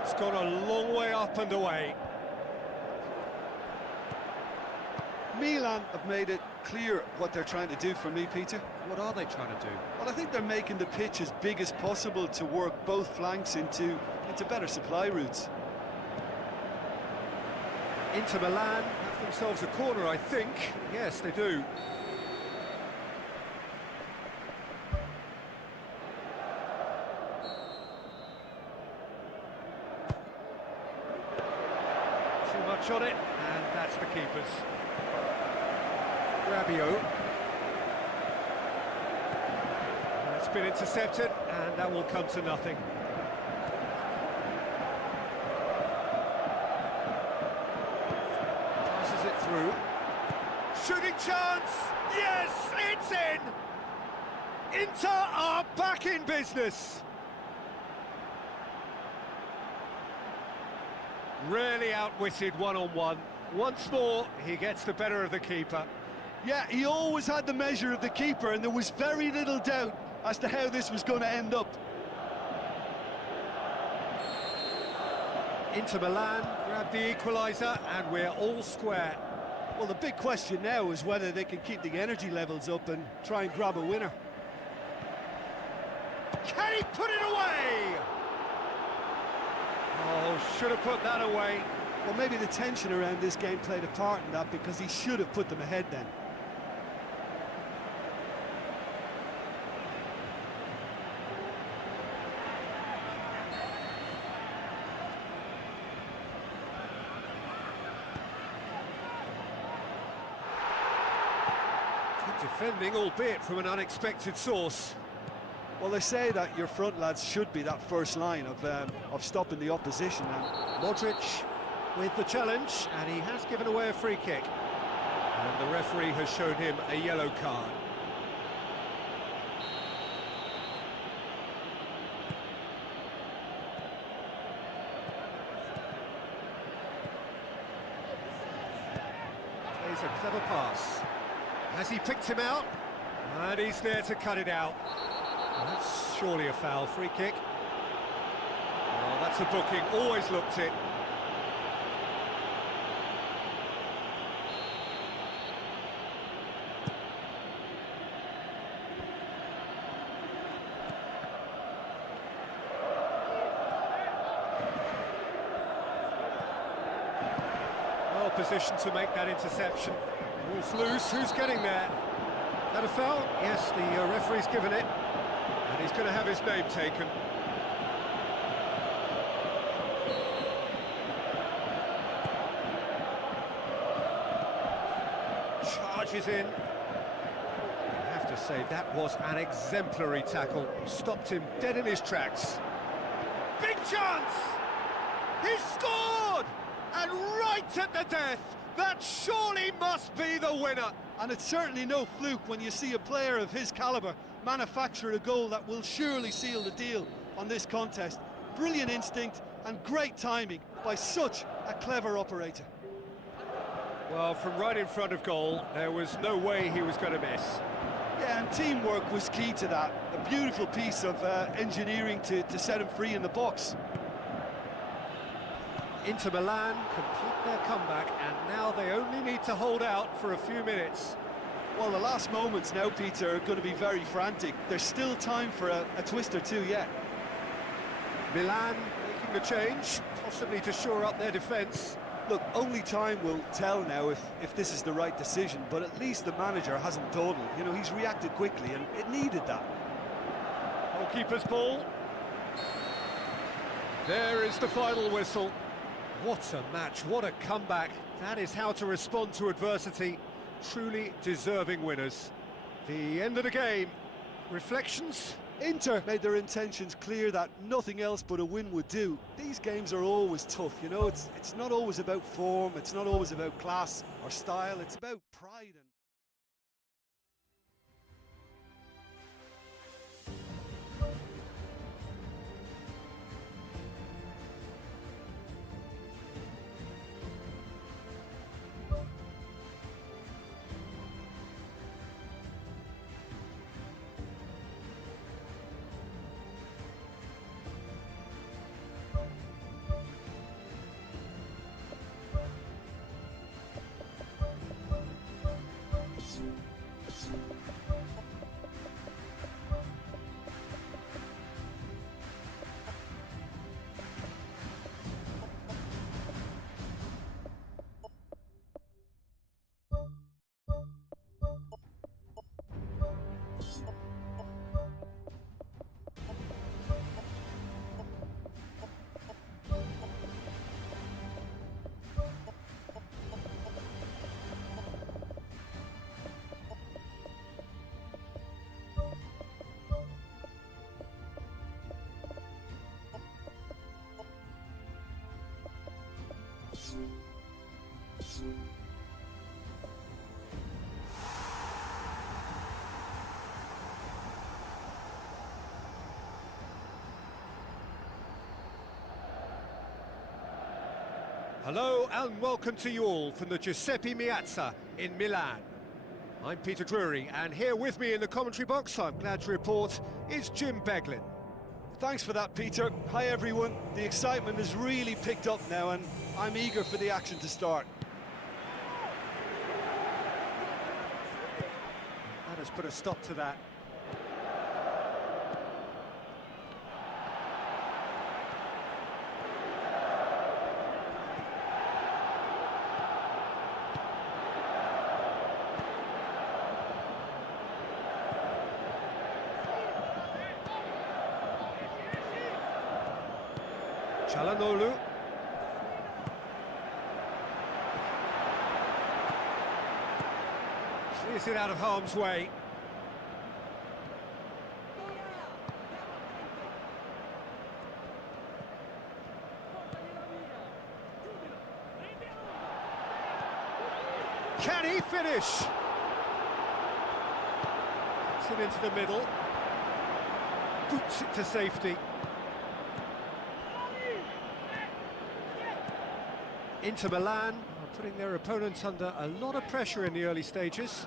It's gone a long way up and away. Milan have made it clear what they're trying to do for me, Peter. What are they trying to do? Well, I think they're making the pitch as big as possible to work both flanks into better supply routes. Inter Milan have themselves a corner, I think. Yes, they do. Too much on it, and that's the keeper's. Rabiot. That's been intercepted, and that will come to nothing. Passes it through. Shooting chance! Yes, it's in! Inter are back in business. Really outwitted one-on-one. Once more, he gets the better of the keeper. Yeah, he always had the measure of the keeper, and there was very little doubt as to how this was going to end up. Inter Milan grab the equaliser, and we're all square. Well, the big question now is whether they can keep the energy levels up and try and grab a winner. Can he put it away? Oh, should have put that away. Well, maybe the tension around this game played a part in that, because he should have put them ahead then. Good defending, albeit from an unexpected source. Well, they say that your front lads should be that first line of stopping the opposition. And Modric with the challenge, and he has given away a free kick. And the referee has shown him a yellow card. Plays a clever pass. Has he picked him out? And he's there to cut it out. That's surely a foul. Free kick. Oh, that's a booking. Always looked it. Well positioned to make that interception. Ball's loose. Who's getting there? Is that a foul? Yes, the referee's given it. And he's going to have his name taken. Charges in. I have to say, that was an exemplary tackle. Stopped him dead in his tracks. Big chance! He scored! And right at the death! That surely must be the winner! And it's certainly no fluke when you see a player of his calibre manufacture a goal that will surely seal the deal on this contest. Brilliant instinct and great timing by such a clever operator. Well, from right in front of goal, there was no way he was going to miss. Yeah, and teamwork was key to that. A beautiful piece of engineering to set him free in the box. Inter Milan complete their comeback, and now they only need to hold out for a few minutes. Well, the last moments now, Peter, are going to be very frantic. There's still time for a twist or two yet. Milan making the change, possibly to shore up their defence. Look, only time will tell now if this is the right decision, but at least the manager hasn't dawdled. You know, he's reacted quickly, and it needed that. Goalkeeper's ball. There is the final whistle. What a match, what a comeback. That is how to respond to adversity. Truly deserving winners. The end of the game. Reflections? Inter made their intentions clear that nothing else but a win would do. These games are always tough, you know, it's not always about form, it's not always about class or style, it's about pride and... Hello and welcome to you all from the Giuseppe Meazza in Milan. I'm Peter Drury, and here with me in the commentary box, I'm glad to report, is Jim Beglin. Thanks for that, Peter. Hi everyone. The excitement has really picked up now and I'm eager for the action to start. That has put a stop to that. Çalhanoğlu. Clears it out of harm's way. Can he finish? Gets it into the middle. Boots it to safety. Inter Milan are putting their opponents under a lot of pressure in the early stages.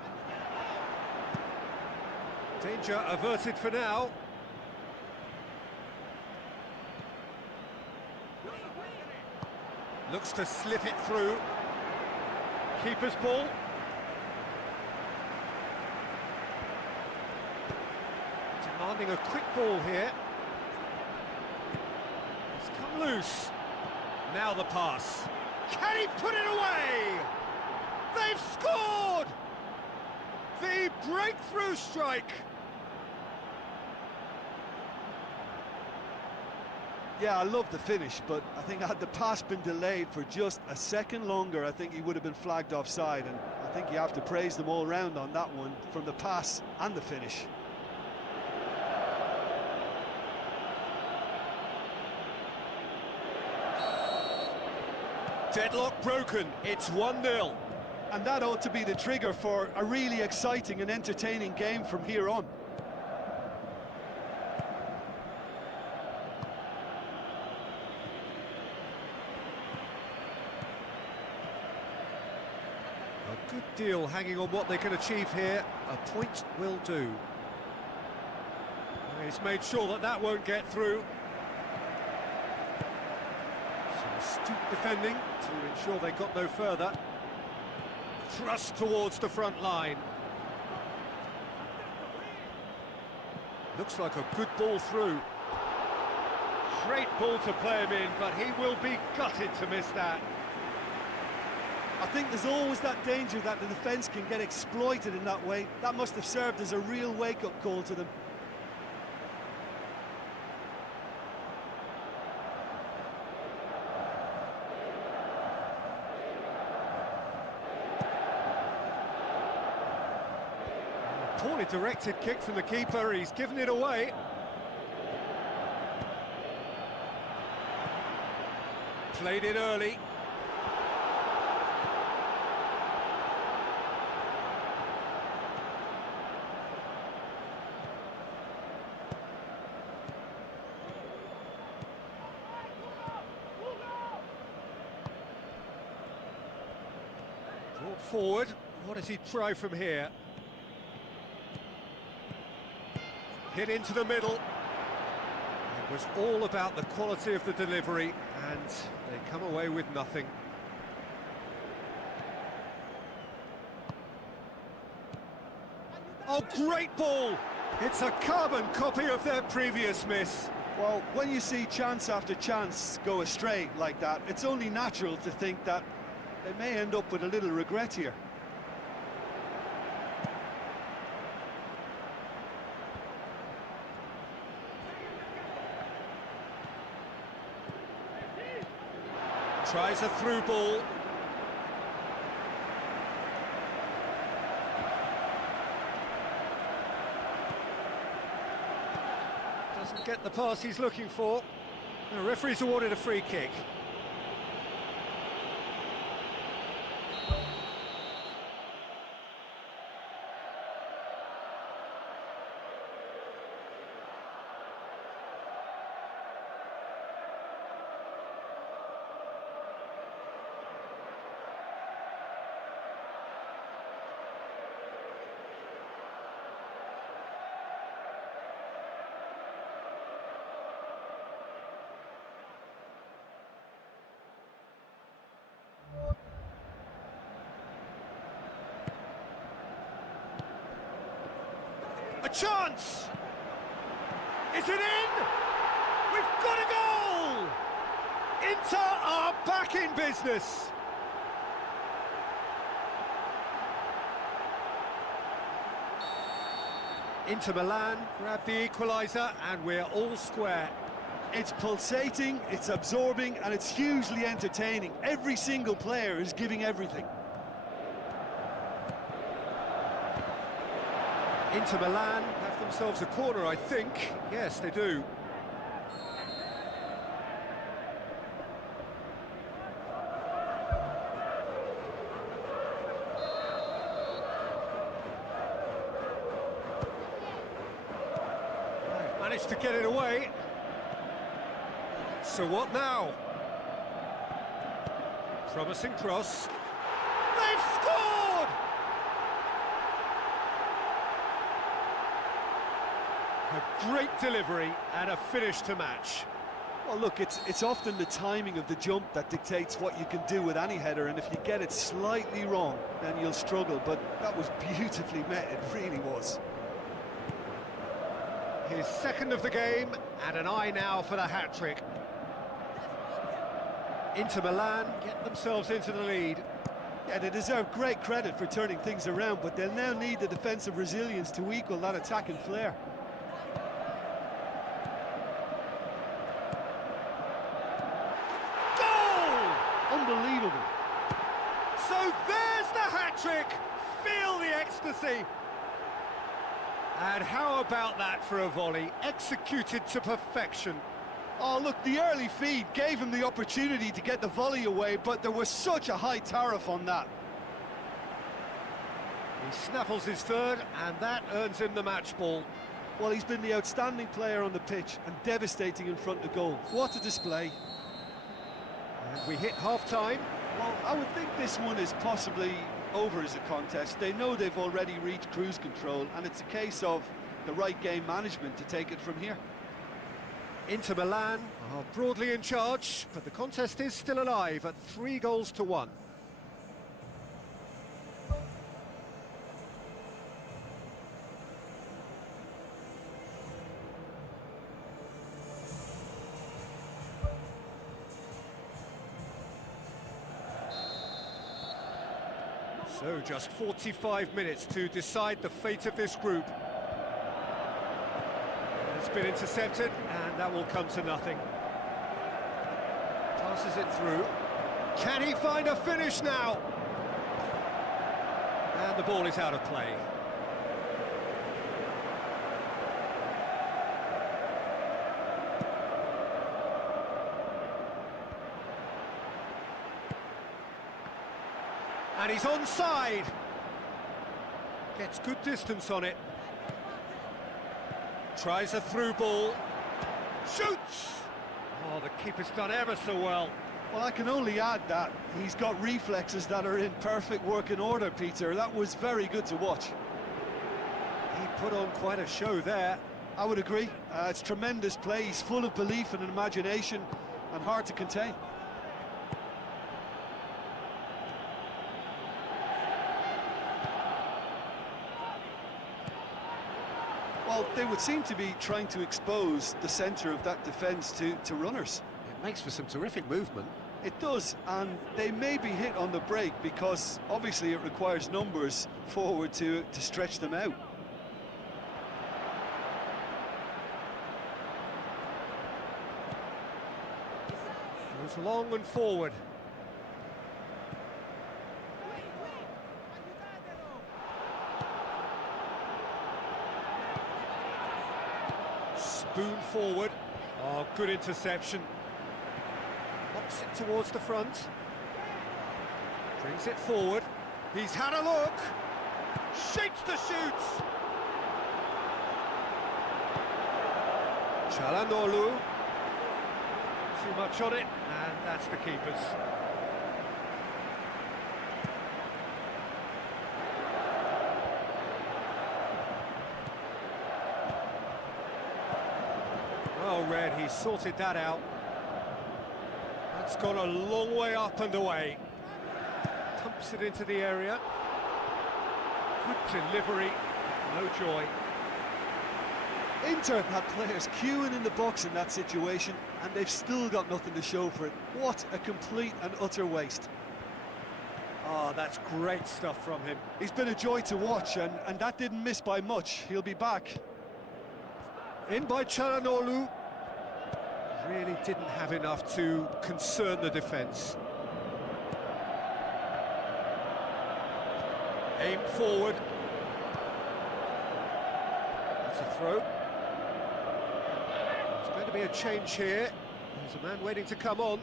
Danger averted for now. Looks to slip it through. Keeper's ball. Demanding a quick ball here. It's come loose. Now the pass. Can he put it away? They've scored! The breakthrough strike. Yeah, I love the finish, but I think had the pass been delayed for just a second longer, I think he would have been flagged offside, and I think you have to praise them all round on that one, from the pass and the finish. Deadlock broken, it's 1-0. And that ought to be the trigger for a really exciting and entertaining game from here on. A good deal hanging on what they can achieve here. A point will do. He's made sure that that won't get through. Some astute defending to ensure they got no further. Thrust towards the front line. Looks like a good ball through. Great ball to play him in, but he will be gutted to miss that. I think there's always that danger that the defence can get exploited in that way. That must have served as a real wake-up call to them. Poorly directed kick from the keeper, he's given it away. Played it early. Brought forward, what does he try from here? Hit into the middle. It was all about the quality of the delivery, and they come away with nothing. Oh, great ball! It's a carbon copy of their previous miss. Well, when you see chance after chance go astray like that, it's only natural to think that they may end up with a little regret here. Tries a through ball. Doesn't get the pass he's looking for. The referee's awarded a free kick. A chance! Is it in? We've got a goal! Inter are back in business. Inter Milan grab the equaliser and we're all square. It's pulsating, it's absorbing, and it's hugely entertaining. Every single player is giving everything. Inter Milan have themselves a corner, I think. Yes, they do. They've managed to get it away. So what now? Promising cross. They've scored! A great delivery and a finish to match. Well, look, it's often the timing of the jump that dictates what you can do with any header, and if you get it slightly wrong, then you'll struggle, but that was beautifully met, it really was. His second of the game, and an eye now for the hat-trick. Inter Milan get themselves into the lead. Yeah, they deserve great credit for turning things around, but they'll now need the defensive resilience to equal that attacking flair. Unbelievable. So there's the hat-trick! Feel the ecstasy! And how about that for a volley, executed to perfection? Oh, look, the early feed gave him the opportunity to get the volley away, but there was such a high tariff on that. He snaffles his third, and that earns him the match ball. Well, he's been the outstanding player on the pitch and devastating in front of goal. What a display. And we hit half-time. Well, I would think this one is possibly over as a contest. They know they've already reached cruise control, and it's a case of the right game management to take it from here. Inter Milan are broadly in charge, but the contest is still alive at 3-1. So just 45 minutes to decide the fate of this group. It's been intercepted, and that will come to nothing. Passes it through. Can he find a finish now? And the ball is out of play. And he's onside. Gets good distance on it. Tries a through ball. Shoots! Oh, the keeper's done ever so well. Well, I can only add that he's got reflexes that are in perfect working order, Peter. That was very good to watch. He put on quite a show there. I would agree. It's tremendous play. He's full of belief and imagination and hard to contain. Well, they would seem to be trying to expose the centre of that defence to runners. It makes for some terrific movement. It does, and they may be hit on the break because obviously it requires numbers forward to stretch them out. Goes long and forward. Spoon forward. Oh, good interception. Knocks it towards the front. Brings it forward. He's had a look. Shapes the shoots. Çalhanoğlu. Too much on it, and that's the keeper's. Well read, he sorted that out. That's gone a long way up and away. Pumps it into the area. Good delivery, no joy. Inter had players queuing in the box in that situation, and they've still got nothing to show for it. What a complete and utter waste. Oh, that's great stuff from him. He's been a joy to watch, and that didn't miss by much. He'll be back. In by Çalhanoğlu. Really didn't have enough to concern the defence. Aim forward. That's a throw. There's going to be a change here. There's a man waiting to come on.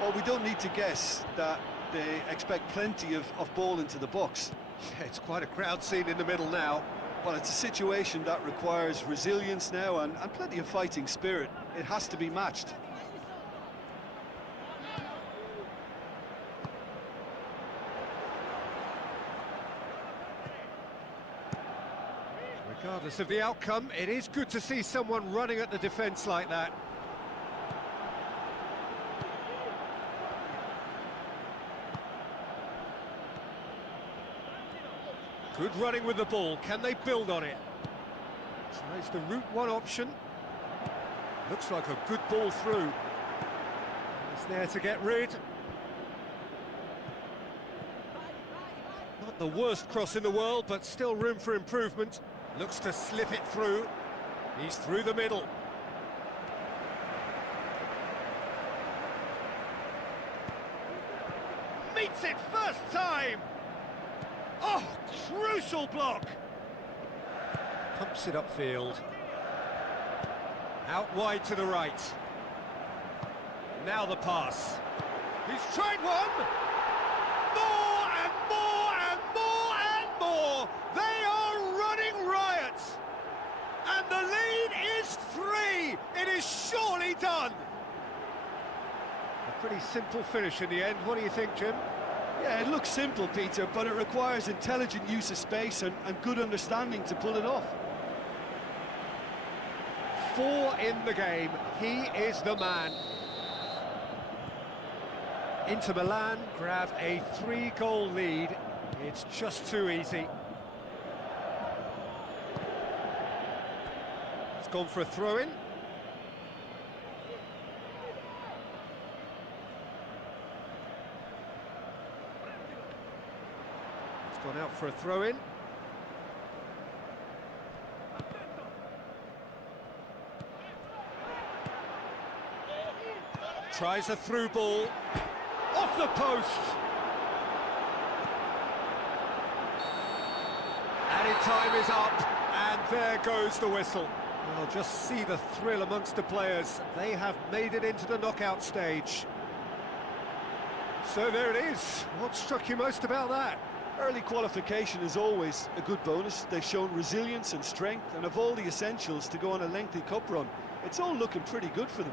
Well, we don't need to guess that they expect plenty of ball into the box. Yeah, it's quite a crowd scene in the middle now. Well, it's a situation that requires resilience now and plenty of fighting spirit. It has to be matched. Regardless of the outcome, it is good to see someone running at the defence like that. Good running with the ball. Can they build on it? Tries the route one option. Looks like a good ball through. It's there to get rid. Not the worst cross in the world, but still room for improvement. Looks to slip it through. He's through the middle. Meets it first time! Oh, crucial block! Pumps it upfield. Out wide to the right. Now the pass. He's tried one! More and more and more and more! They are running riot! And the lead is 3! It is surely done! A pretty simple finish in the end. What do you think, Jim? Yeah, it looks simple, Peter, but it requires intelligent use of space and good understanding to pull it off. 4 in the game. He is the man. Inter Milan grab a 3-goal lead. It's just too easy. It's gone for a throw-in. It's gone out for a throw-in. Tries a through ball. Off the post! Added time is up, and there goes the whistle. Well, just see the thrill amongst the players. They have made it into the knockout stage. So there it is. What struck you most about that? Early qualification is always a good bonus. They've shown resilience and strength and have all the essentials to go on a lengthy cup run. It's all looking pretty good for them.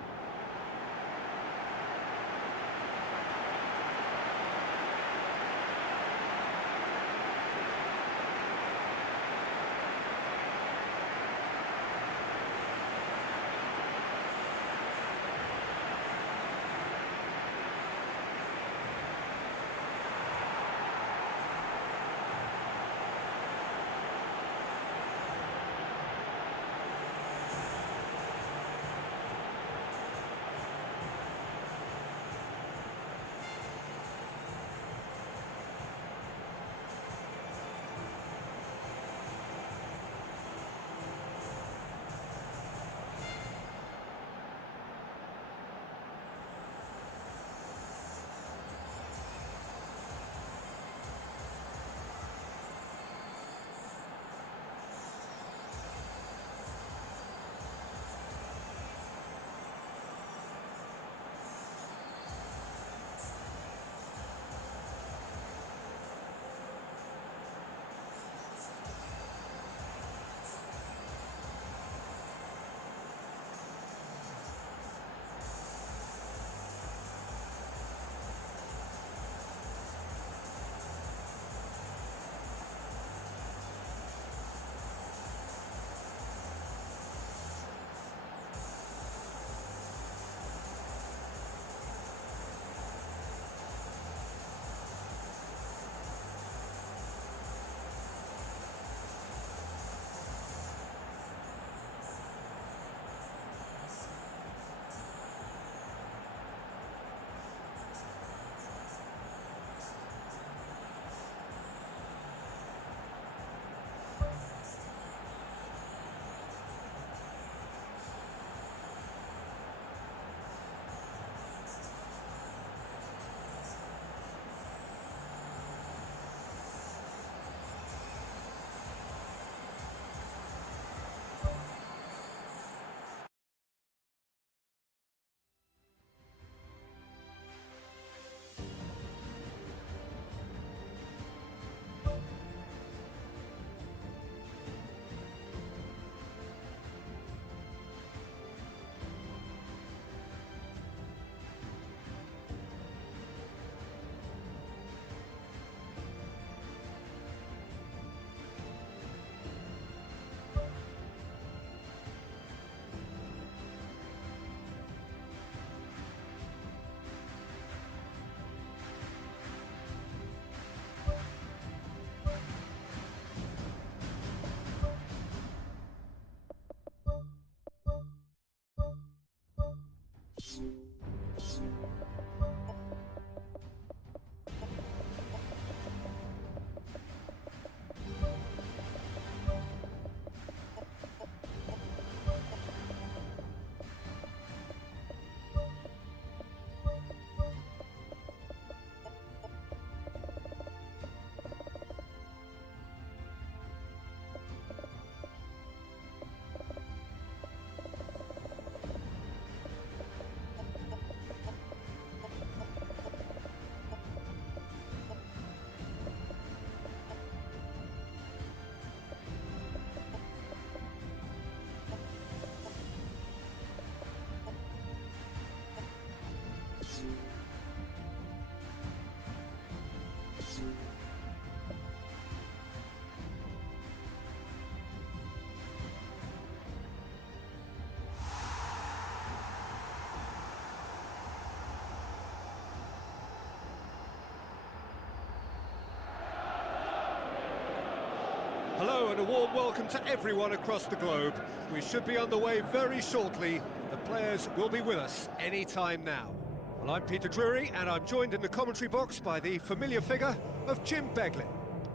Hello and a warm welcome to everyone across the globe. We should be underway very shortly. The players will be with us any time now. Well, I'm Peter Drury and I'm joined in the commentary box by the familiar figure of Jim Beglin.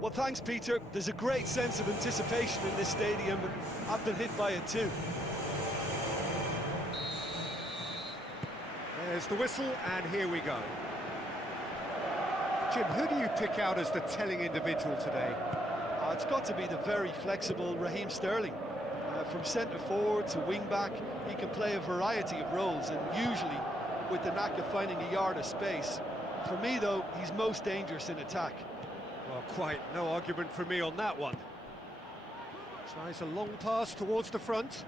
Well, thanks, Peter. There's a great sense of anticipation in this stadium, and I've been hit by it too. There's the whistle, and here we go. Jim, who do you pick out as the telling individual today? It's got to be the very flexible Raheem Sterling. From centre forward to wing back, he can play a variety of roles, and usually with the knack of finding a yard of space. For me, though, he's most dangerous in attack. Well, quite no argument from me on that one. Tries a long pass towards the front.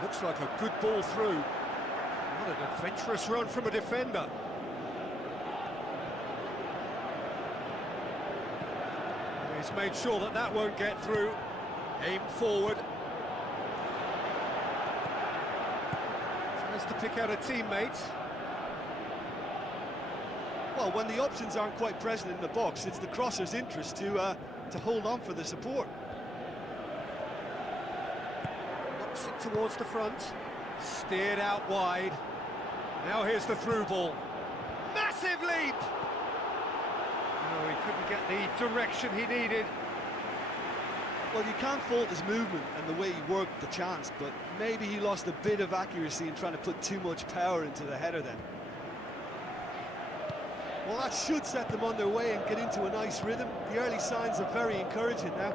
Looks like a good ball through. What an adventurous run from a defender. He's made sure that that won't get through. Aim forward. Tries to pick out a teammate. Well, when the options aren't quite present in the box, it's the crosser's interest to hold on for the support. Knocks it towards the front. Steered out wide. Now here's the through ball. Massive leap! No, he couldn't get the direction he needed. Well, you can't fault his movement and the way he worked the chance, but maybe he lost a bit of accuracy in trying to put too much power into the header then. Well, that should set them on their way and get into a nice rhythm. The early signs are very encouraging now.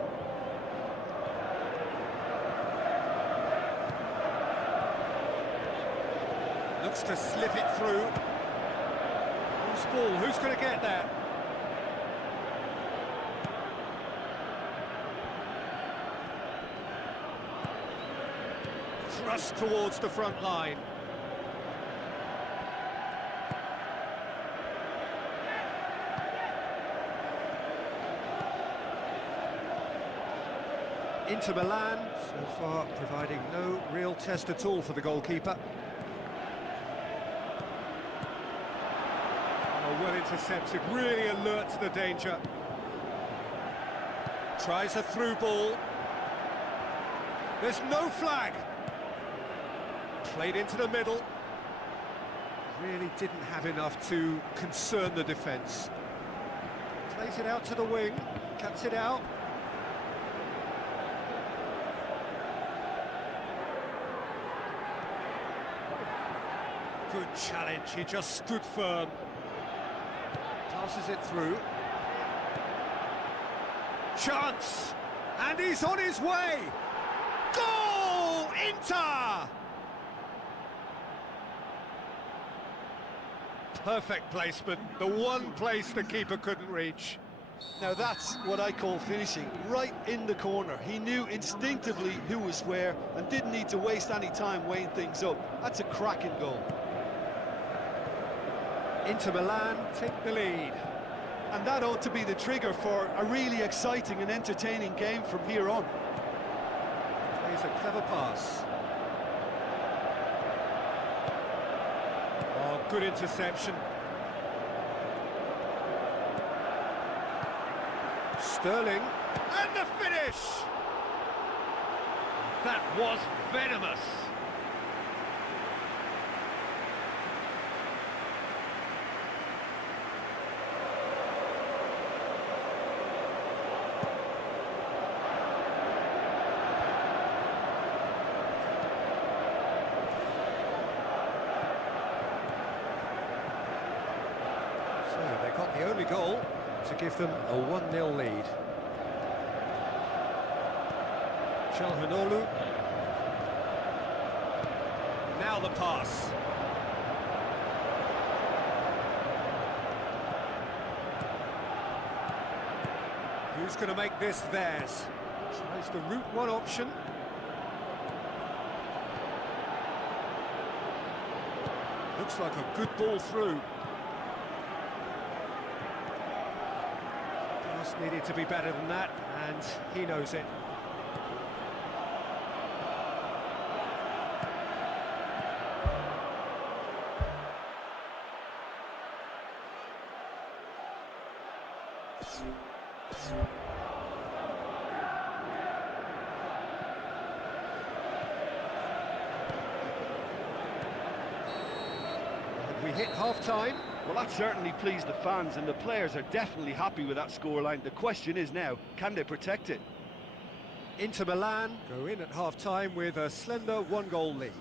Looks to slip it through. Loose ball, who's going to get that? Thrust towards the front line. Inter Milan, so far providing no real test at all for the goalkeeper. Oh, well intercepted, really alert to the danger. Tries a through ball. There's no flag. Played into the middle. Really didn't have enough to concern the defence. Plays it out to the wing, cuts it out. Good challenge, he just stood firm. Passes it through. Chance! And he's on his way! Goal! Inter! Perfect placement, the one place the keeper couldn't reach. Now that's what I call finishing, right in the corner. He knew instinctively who was where and didn't need to waste any time weighing things up. That's a cracking goal. Inter Milan take the lead. And that ought to be the trigger for a really exciting and entertaining game from here on. Plays a clever pass. Oh, good interception. Sterling, and the finish! That was venomous. So they got the only goal to give them a 1-0 lead. Çalhanoğlu. Now the pass. Who's going to make this theirs? Tries the route one option. Looks like a good ball through. Pass needed to be better than that, and he knows it. We hit half-time. Well, that certainly pleased the fans, and the players are definitely happy with that scoreline. The question is now, can they protect it? Inter Milan go in at half-time with a slender one-goal lead.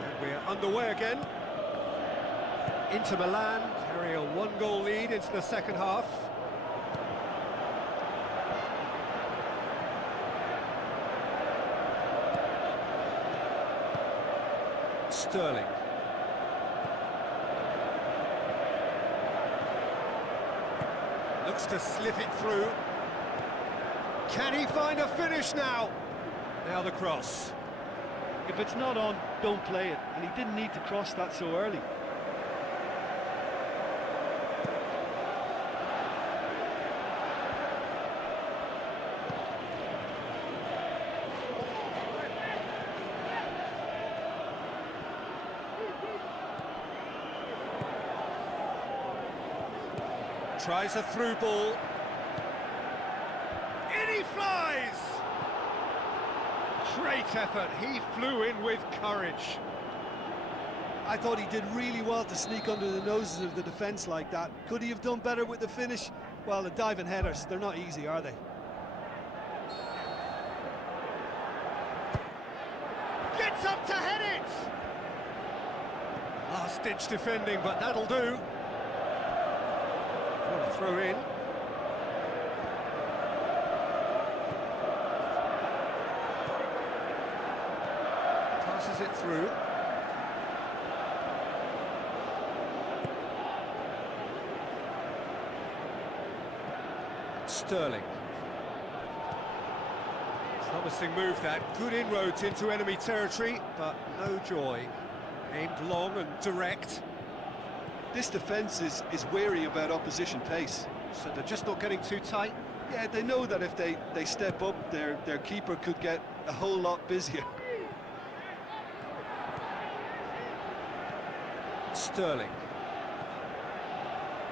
And we're underway again. Inter Milan carry a one-goal lead into the second half. Sterling. Looks to slip it through. Can he find a finish now? Now the cross. If it's not on, don't play it, and he didn't need to cross that so early. Tries a through ball. In he flies! Great effort, he flew in with courage. I thought he did really well to sneak under the noses of the defence like that. Could he have done better with the finish? Well, the diving headers, they're not easy, are they? Gets up to head it! Last-ditch defending, but that'll do. What a throw in. Passes it through. Sterling. Promising move that. Good inroads into enemy territory, but no joy. Aimed long and direct. This defence is wary about opposition pace. So they're just not getting too tight? Yeah, they know that if they step up, their keeper could get a whole lot busier. Sterling.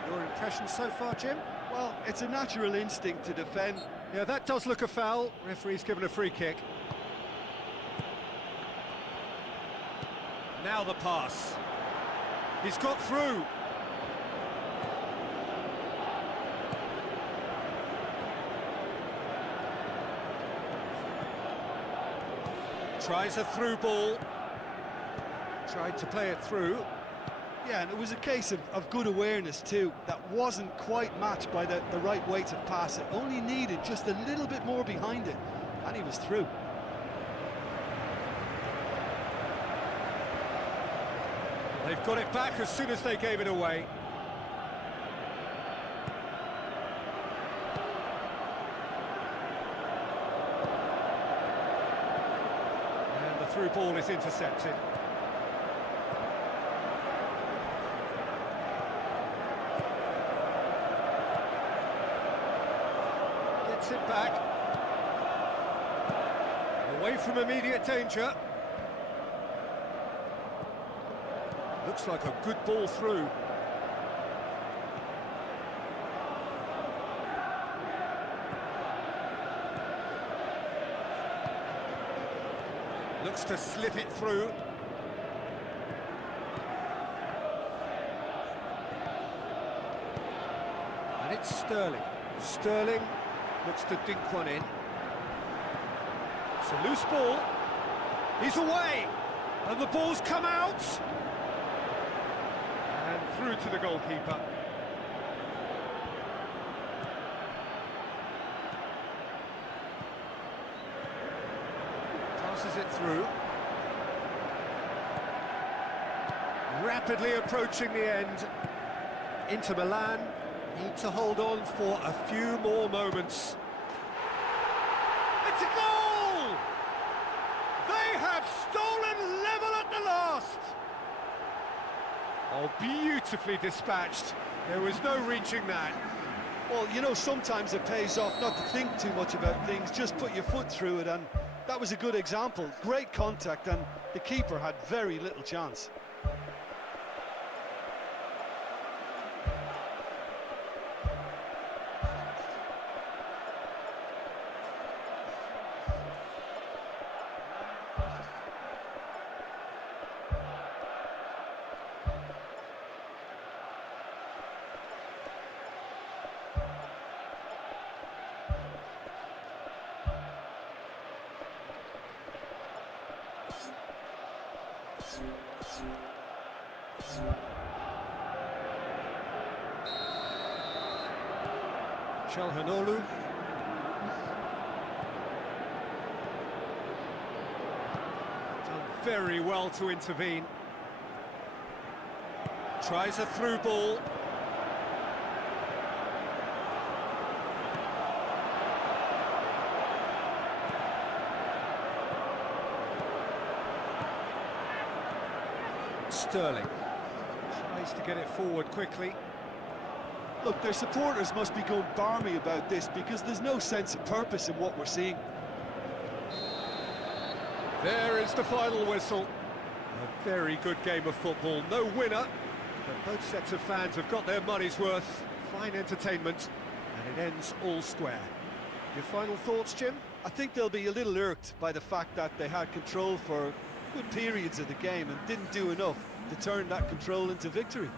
Your impression so far, Jim? Well, it's a natural instinct to defend. Yeah, that does look a foul. Referee's given a free kick. Now the pass. He's got through. Tries a through ball. Tried to play it through. Yeah, and it was a case of good awareness too. That wasn't quite matched by the right weight of pass. It only needed just a little bit more behind it, and he was through. They've got it back as soon as they gave it away. And the through ball is intercepted. Gets it back. Away from immediate danger. Looks like a good ball through. Looks to slip it through. And it's Sterling. Sterling looks to dink one in. It's a loose ball. He's away! And the ball's come out! And through to the goalkeeper. Passes it through. Rapidly approaching the end. Inter Milan need to hold on for a few more moments. It's a goal! They have stolen level at the last! Oh, beautifully dispatched. There was no reaching that. Well, you know, sometimes it pays off not to think too much about things, just put your foot through it, and That was a good example. Great contact, and the keeper had very little chance. Çalhanoğlu. Done very well to intervene. Tries a through ball. Sterling tries to get it forward quickly. Look, their supporters must be going barmy about this because there's no sense of purpose in what we're seeing. There is the final whistle. A very good game of football. No winner, but both sets of fans have got their money's worth. Fine entertainment, and it ends all square. Your final thoughts, Jim? I think they'll be a little irked by the fact that they had control for good periods of the game and didn't do enough to turn that control into victory.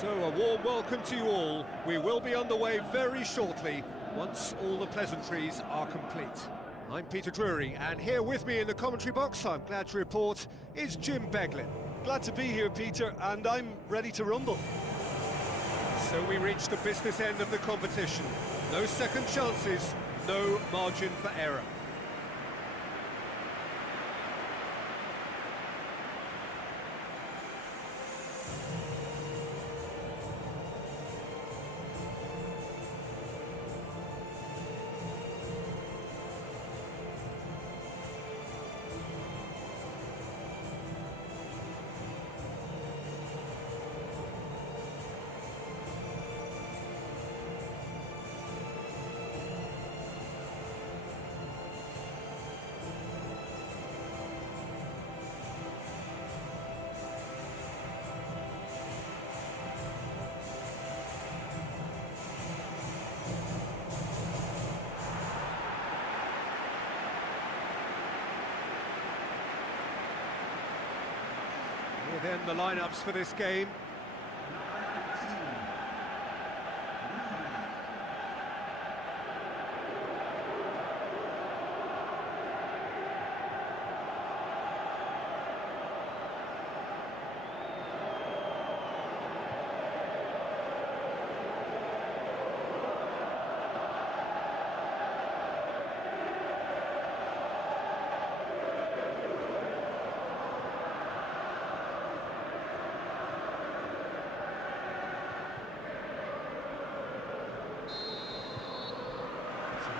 So a warm welcome to you all. We will be underway very shortly, once all the pleasantries are complete. I'm Peter Drury, and here with me in the commentary box, I'm glad to report, is Jim Beglin. Glad to be here, Peter, and I'm ready to rumble. So we reach the business end of the competition. No second chances, no margin for error. So then the lineups for this game.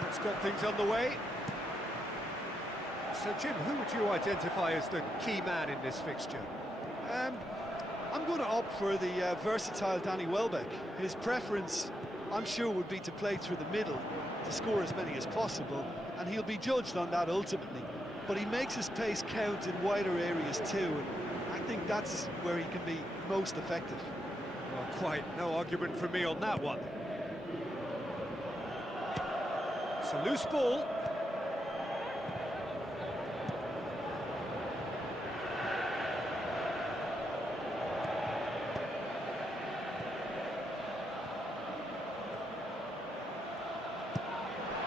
It's got things underway. So, Jim, who would you identify as the key man in this fixture? I'm going to opt for the versatile Danny Welbeck. His preference, I'm sure, would be to play through the middle, to score as many as possible, and he'll be judged on that ultimately. But he makes his pace count in wider areas too, and I think that's where he can be most effective. Well, quite no argument from me on that one. It's a loose ball.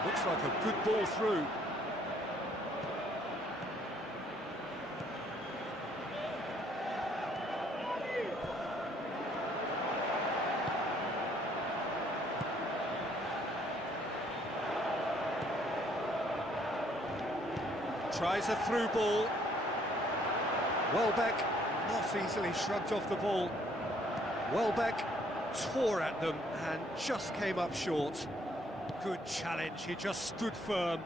Looks like a good ball through. Tries a through ball. Welbeck not easily shrugged off the ball. Welbeck tore at them and just came up short. Good challenge, he just stood firm.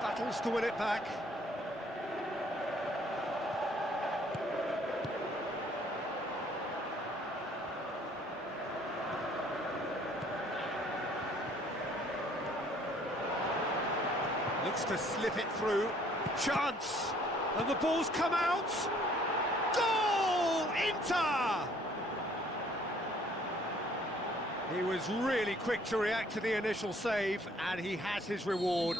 Battles to win it back. Looks to slip it through. Chance! And the ball's come out! Goal! Inter! He was really quick to react to the initial save, and he has his reward.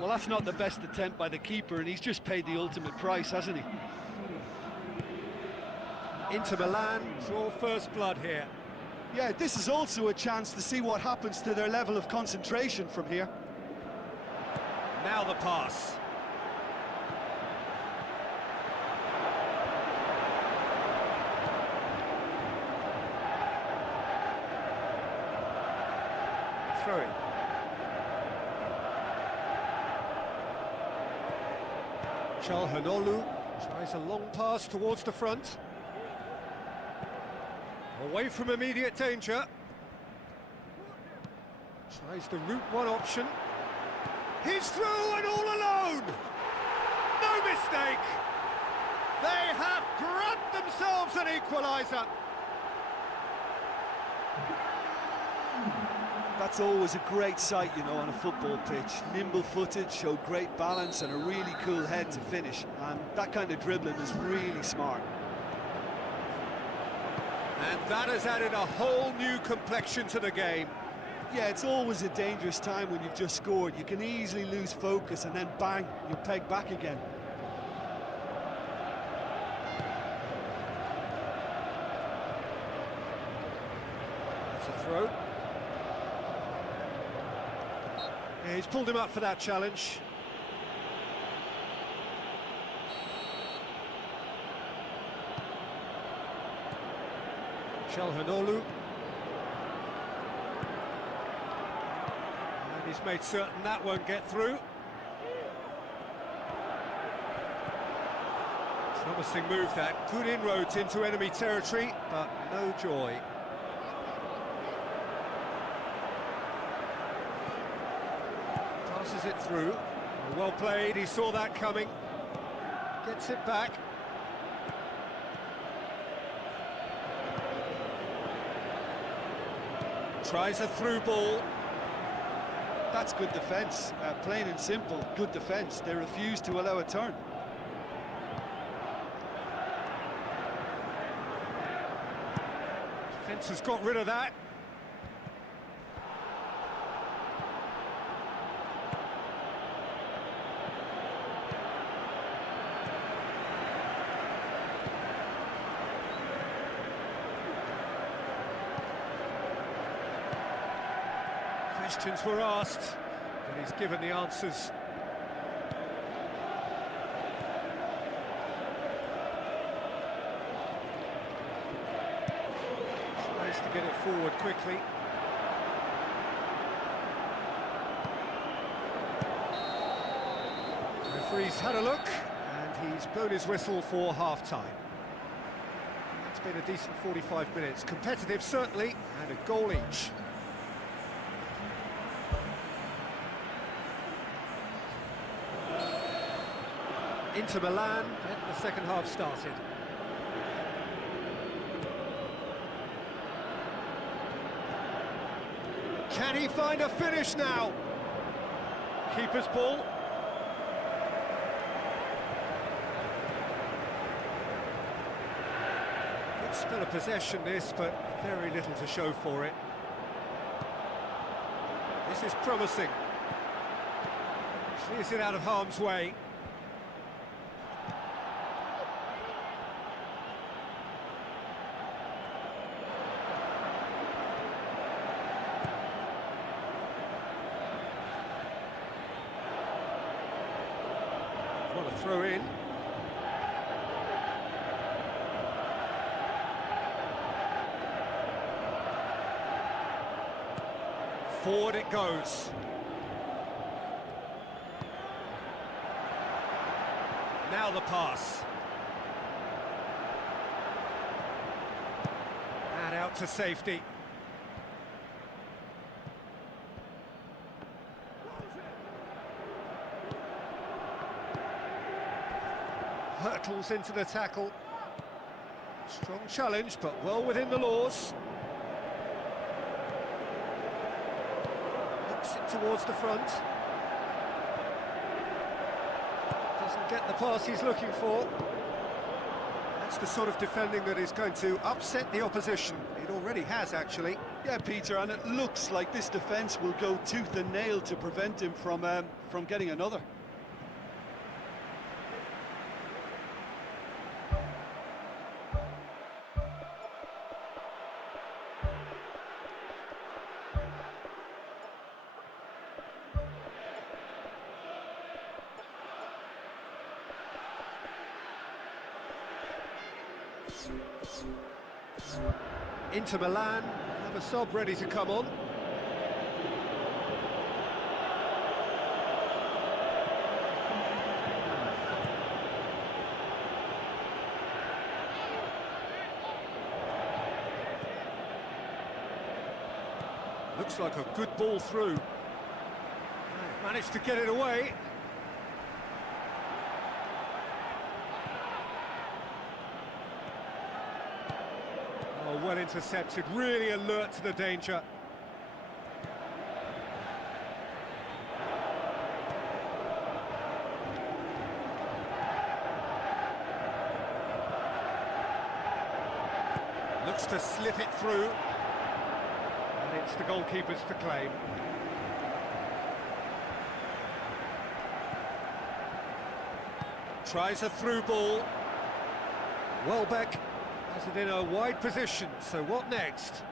Well, that's not the best attempt by the keeper, and he's just paid the ultimate price, hasn't he? Inter Milan draw first blood here. Yeah, this is also a chance to see what happens to their level of concentration from here. Now the pass. Throw it. Çalhanoğlu tries a long pass towards the front. Away from immediate danger. Tries the route one option. He's through and all alone! No mistake! They have grabbed themselves an equaliser. That's always a great sight, you know, on a football pitch. Nimble-footed, showed great balance and a really cool head to finish. And that kind of dribbling is really smart. And that has added a whole new complexion to the game. Yeah, it's always a dangerous time when you've just scored. You can easily lose focus and then bang, you're pegged back again. That's a throw. Yeah, he's pulled him up for that challenge. Çalhanoğlu. And he's made certain that won't get through. Promising move that. Good inroads into enemy territory, but no joy. Passes it through. Well played, he saw that coming. Gets it back. Tries a through ball. That's good defence, plain and simple, good defence. They refuse to allow a turn. Defence has got rid of that. Questions were asked, but he's given the answers. Tries to get it forward quickly. The referee's had a look, and he's blown his whistle for half-time. It's been a decent 45 minutes. Competitive, certainly, and a goal each. Inter Milan getting the second half started. Can he find a finish now? Keeper's ball. Good spell of possession this, but very little to show for it. This is promising. Clears it out of harm's way. What a throw in. Forward it goes. Now the pass. And out to safety. Hurtles into the tackle. Strong challenge, but well within the laws. Hooks it towards the front. Doesn't get the pass he's looking for. That's the sort of defending that is going to upset the opposition. It already has, actually. Yeah, Peter, and it looks like this defence will go tooth and nail to prevent him from getting another. Inter Milan have a sub ready to come on. Looks like a good ball through. Managed to get it away. Well intercepted, really alert to the danger. Looks to slip it through. And it's the goalkeeper's to claim. Tries a through ball. Welbeck has it in a wide position, so what next?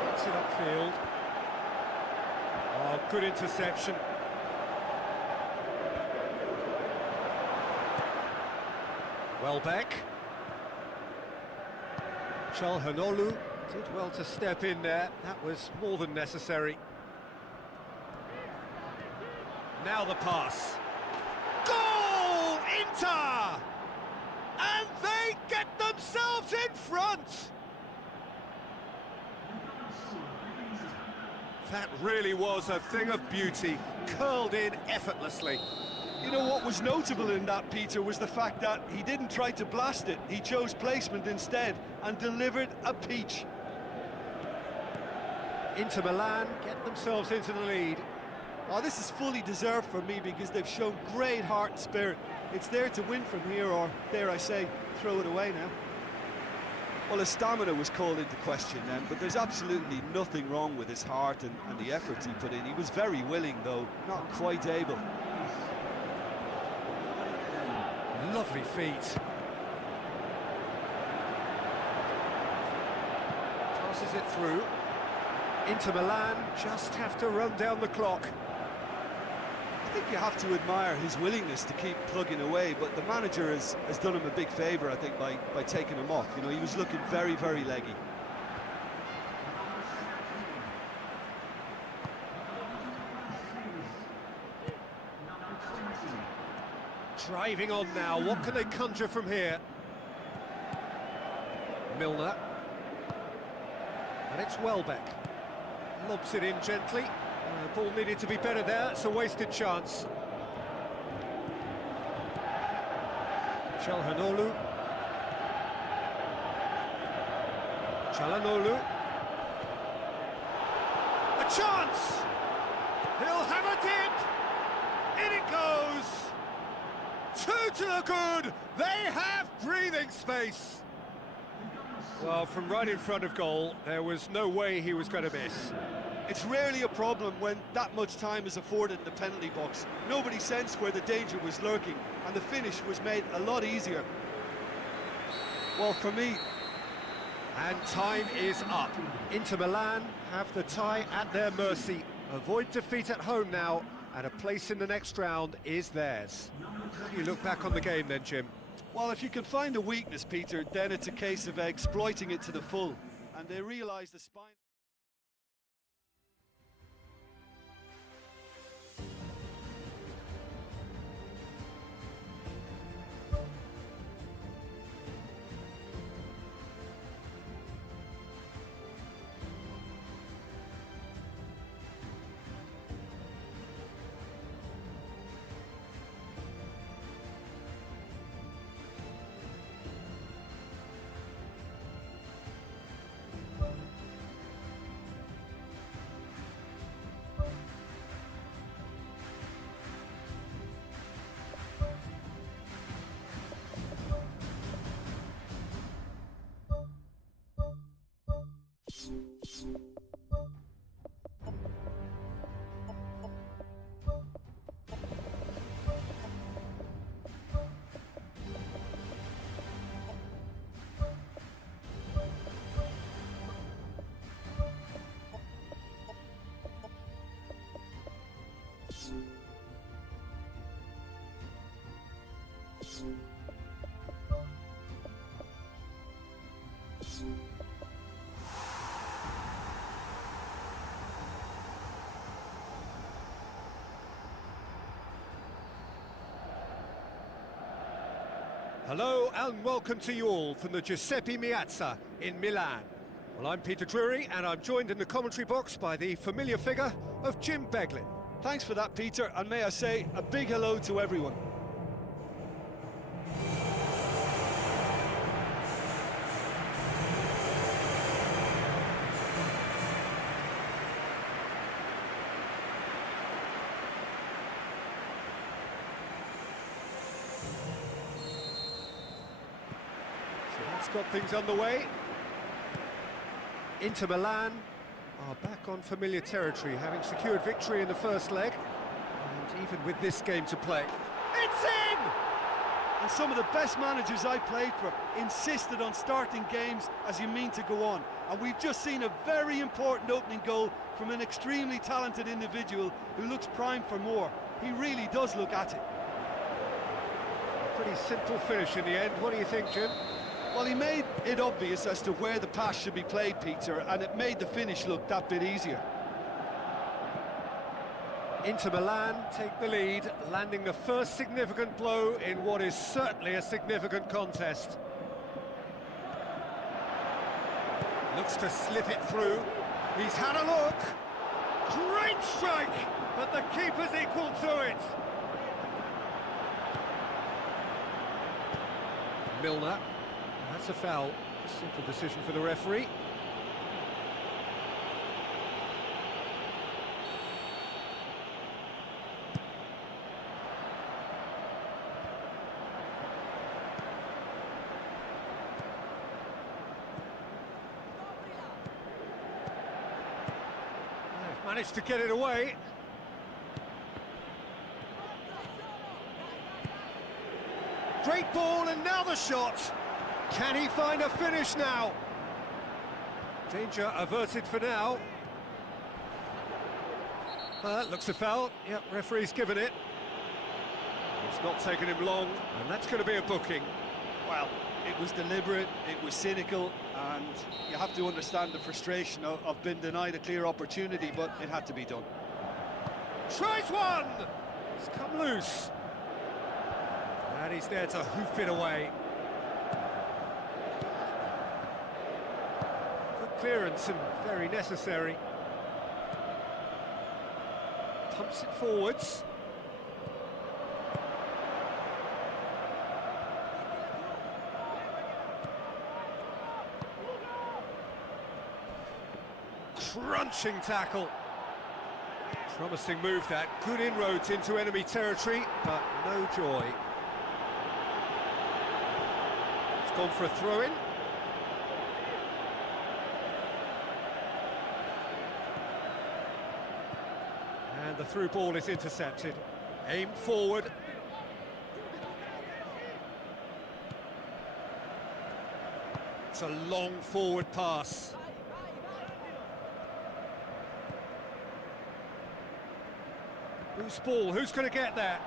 Gets it upfield. Oh, good interception. Welbeck. Çalhanoğlu did well to step in there. That was more than necessary. Now the pass. Goal! Inter! And they get themselves in front! That really was a thing of beauty, curled in effortlessly. You know what was notable in that, Peter, was the fact that he didn't try to blast it. He chose placement instead and delivered a peach. Inter Milan get themselves into the lead. Oh, this is fully deserved for me because they've shown great heart and spirit. It's there to win from here, or, dare I say, throw it away now. Well, his stamina was called into question then, but there's absolutely nothing wrong with his heart and the efforts he put in. He was very willing, though, not quite able. Lovely feet. Passes it through. Inter Milan just have to run down the clock. I think you have to admire his willingness to keep plugging away, but the manager has done him a big favour, I think, by taking him off. You know, he was looking very, very leggy. Driving on now, what can they conjure from here? Milner. And it's Welbeck. Lobs it in gently. The ball needed to be better there, it's a wasted chance. Çalhanoğlu. Çalhanoğlu. A chance! He'll have a dip! In it goes! Two to the good! They have breathing space! Well, from right in front of goal, there was no way he was going to miss. It's rarely a problem when that much time is afforded in the penalty box. Nobody sensed where the danger was lurking, and the finish was made a lot easier. Well, for me... And time is up. Inter Milan have the tie at their mercy. Avoid defeat at home now, and a place in the next round is theirs. How do you look back on the game then, Jim? Well, if you can find a weakness, Peter, then it's a case of exploiting it to the full. And they realise the spine... Hello and welcome to you all from the Giuseppe Meazza in Milan. Well, I'm Peter Drury and I'm joined in the commentary box by the familiar figure of Jim Beglin. Thanks for that, Peter, and may I say a big hello to everyone. Got things underway. Inter Milan are back on familiar territory, having secured victory in the first leg. And even with this game to play, it's in! And some of the best managers I played for insisted on starting games as you mean to go on. And we've just seen a very important opening goal from an extremely talented individual who looks primed for more. He really does look at it. A pretty simple finish in the end. What do you think, Jim? Well, he made it obvious as to where the pass should be played, Peter, and it made the finish look that bit easier. Inter Milan take the lead, landing the first significant blow in what is certainly a significant contest. Looks to slip it through. He's had a look. Great strike, but the keeper's equal to it. Milner, that's a foul. A simple decision for the referee. They've managed to get it away. Great ball, and now the shot. Can he find a finish now? Danger averted for now. Looks a foul. Yep, referee's given it. It's not taken him long, and that's going to be a booking. Well, it was deliberate, it was cynical, and you have to understand the frustration of being denied a clear opportunity, but it had to be done. Tries one! It's come loose. And he's there to hoof it away. Good clearance and very necessary. Pumps it forwards. Crunching tackle. Promising move that. Good inroads into enemy territory, but no joy. It's gone for a throw-in. And the through ball is intercepted. Aimed forward. It's a long forward pass. Who's ball? Who's going to get there?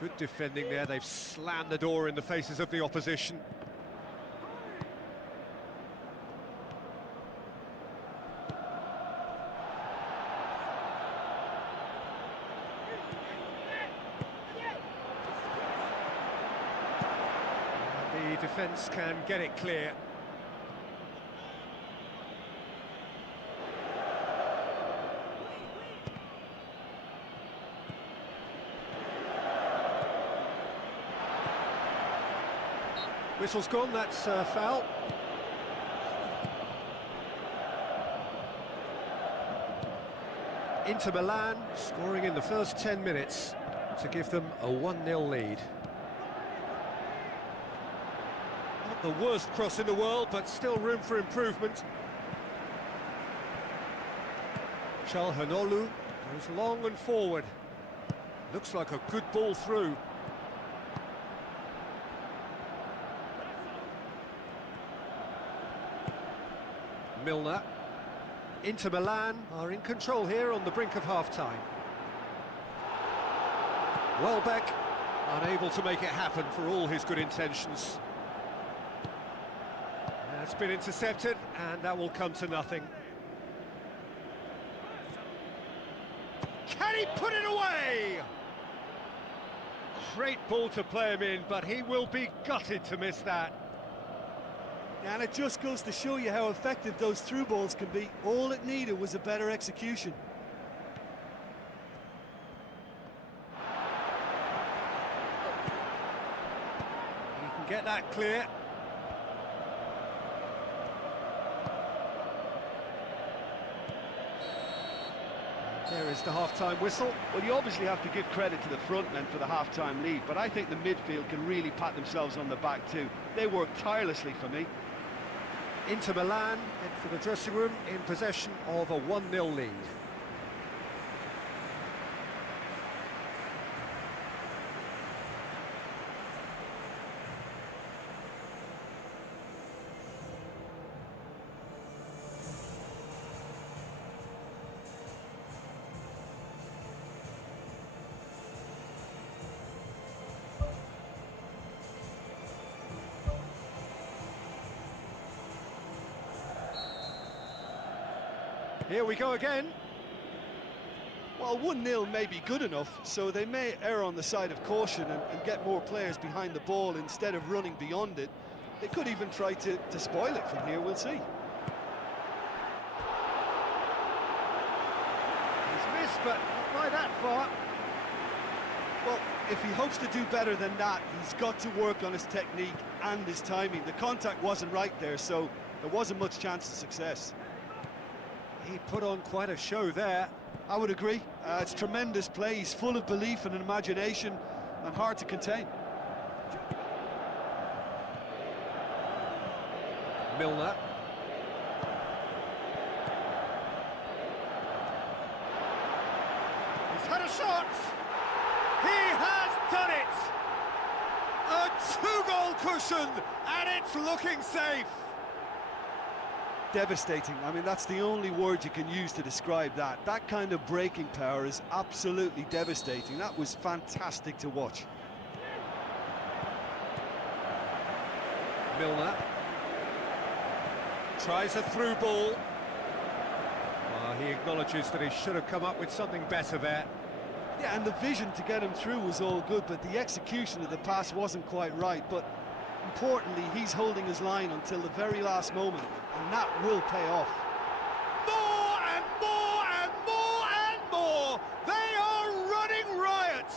Good defending there. They've slammed the door in the faces of the opposition. The defence can get it clear. Whistle's gone, that's a foul. Inter Milan scoring in the first 10 minutes to give them a 1-0 lead. Not the worst cross in the world, but still room for improvement. Çalhanoğlu goes long and forward. Looks like a good ball through. Milner. Inter Milan are in control here on the brink of half-time. Welbeck unable to make it happen for all his good intentions. That's been intercepted, and that will come to nothing. Can he put it away? Great ball to play him in, but he will be gutted to miss that. And it just goes to show you how effective those through balls can be. All it needed was a better execution. He can get that clear. There is the half-time whistle. Well, you obviously have to give credit to the front men for the half-time lead, but I think the midfield can really pat themselves on the back too. They worked tirelessly for me. Inter Milan head for the dressing room in possession of a 1-0 lead. Here we go again. Well, 1-0 may be good enough, so they may err on the side of caution and get more players behind the ball instead of running beyond it. They could even try to spoil it from here, we'll see. He's missed, but not by that far. Well, if he hopes to do better than that, he's got to work on his technique and his timing. The contact wasn't right there, so there wasn't much chance of success. He put on quite a show there. I would agree. It's tremendous play. He's full of belief and imagination and hard to contain. Milner. He's had a shot. He has done it. A two-goal cushion, and it's looking safe. Devastating. I mean, that's the only word you can use to describe that. That kind of breaking power is absolutely devastating. That was fantastic to watch. Milner tries a through ball. He acknowledges that he should have come up with something better there. Yeah, and the vision to get him through was all good, but the execution of the pass wasn't quite right. But importantly, he's holding his line until the very last moment, and that will pay off. More and more and more and more! They are running riot!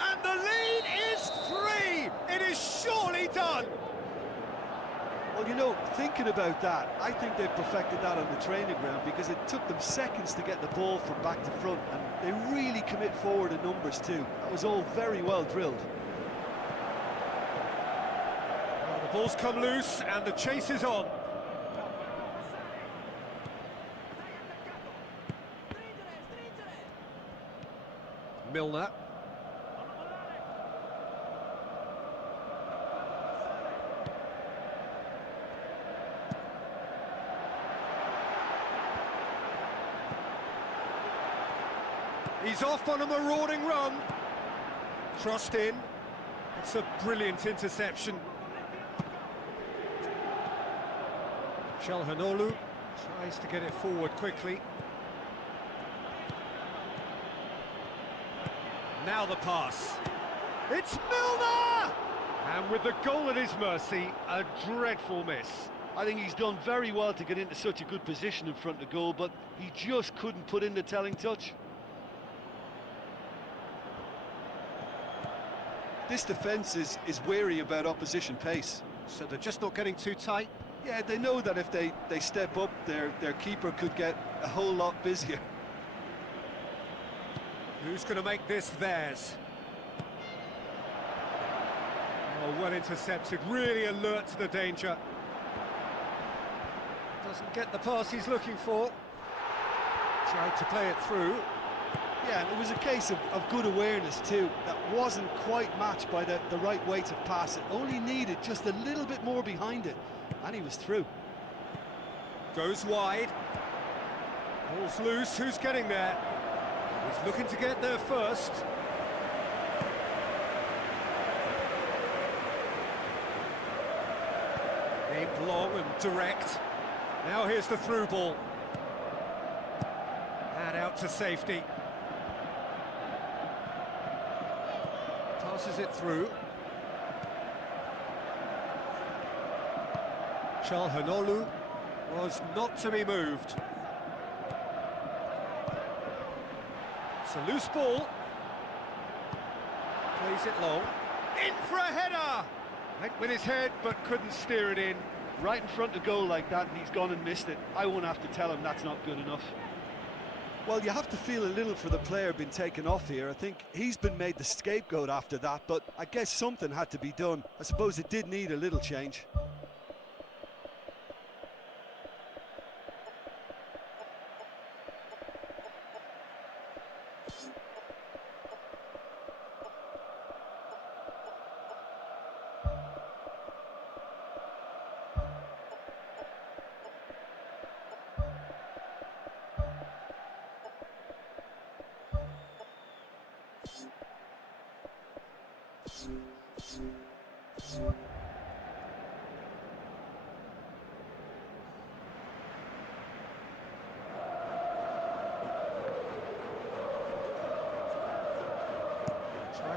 And the lead is 3! It is surely done! Well, you know, thinking about that, I think they've perfected that on the training ground, because it took them seconds to get the ball from back to front, and they really commit forward in numbers too. That was all very well drilled. Well, the ball's come loose and the chase is on. Milner. He's off on a marauding run. Crossed in. It's a brilliant interception. Çalhanoğlu tries to get it forward quickly. Now the pass. It's Milner! And with the goal at his mercy, a dreadful miss. I think he's done very well to get into such a good position in front of goal, but he just couldn't put in the telling touch. This defence is wary about opposition pace. So they're just not getting too tight? Yeah, they know that if they step up, their keeper could get a whole lot busier. Who's going to make this theirs? Oh, well intercepted, really alert to the danger. Doesn't get the pass he's looking for. Tried to play it through. Yeah, and it was a case of good awareness too. That wasn't quite matched by the right weight of pass. It only needed just a little bit more behind it, and he was through. Goes wide. Ball's loose, who's getting there? He's looking to get there first. Aimed long and direct. Now here's the through ball. And out to safety. Passes it through. Çalhanoğlu was not to be moved. It's a loose ball. Plays it long. In for a header! Went with his head but couldn't steer it in. Right in front of goal like that, and he's gone and missed it. I won't have to tell him that's not good enough. Well, you have to feel a little for the player being taken off here. I think he's been made the scapegoat after that, but I guess something had to be done. I suppose it did need a little change.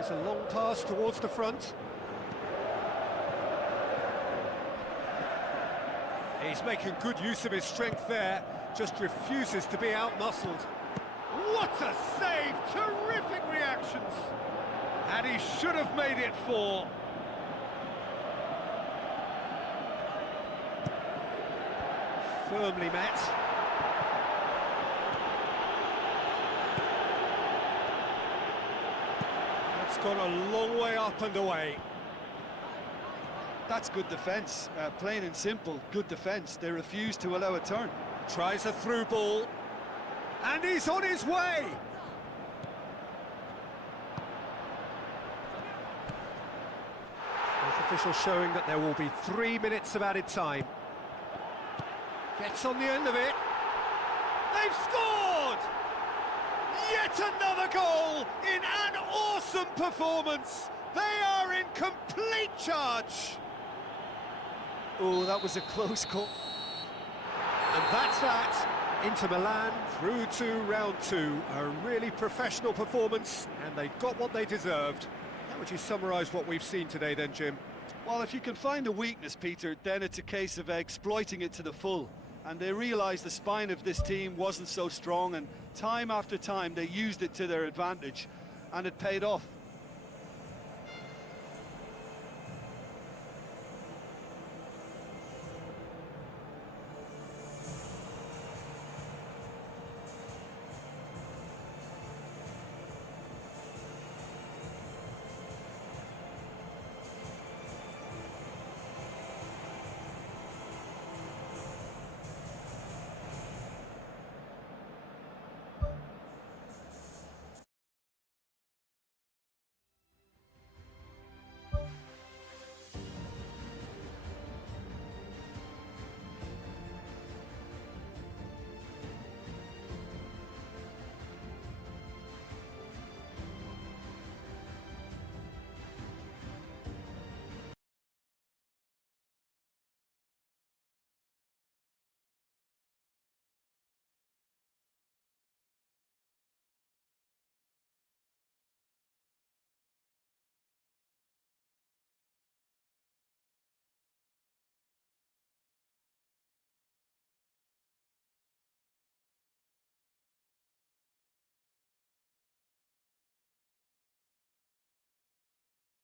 There's a long pass towards the front. He's making good use of his strength there, just refuses to be out-muscled. What a save! Terrific reactions! And he should have made it 4. Firmly met. That's gone a long way up and away. That's good defence, plain and simple, good defence. They refuse to allow a turn. Tries a through ball, and he's on his way! Fourth official showing that there will be 3 minutes of added time. Gets on the end of it. They've scored! Yet another goal in an awesome performance. They are in complete charge. Oh, that was a close call. And that's that. Inter Milan through to round 2. A really professional performance, and they got what they deserved. How would you summarise what we've seen today then, Jim? Well, if you can find a weakness, Peter, then it's a case of exploiting it to the full. And they realised the spine of this team wasn't so strong, and time after time they used it to their advantage, and it paid off.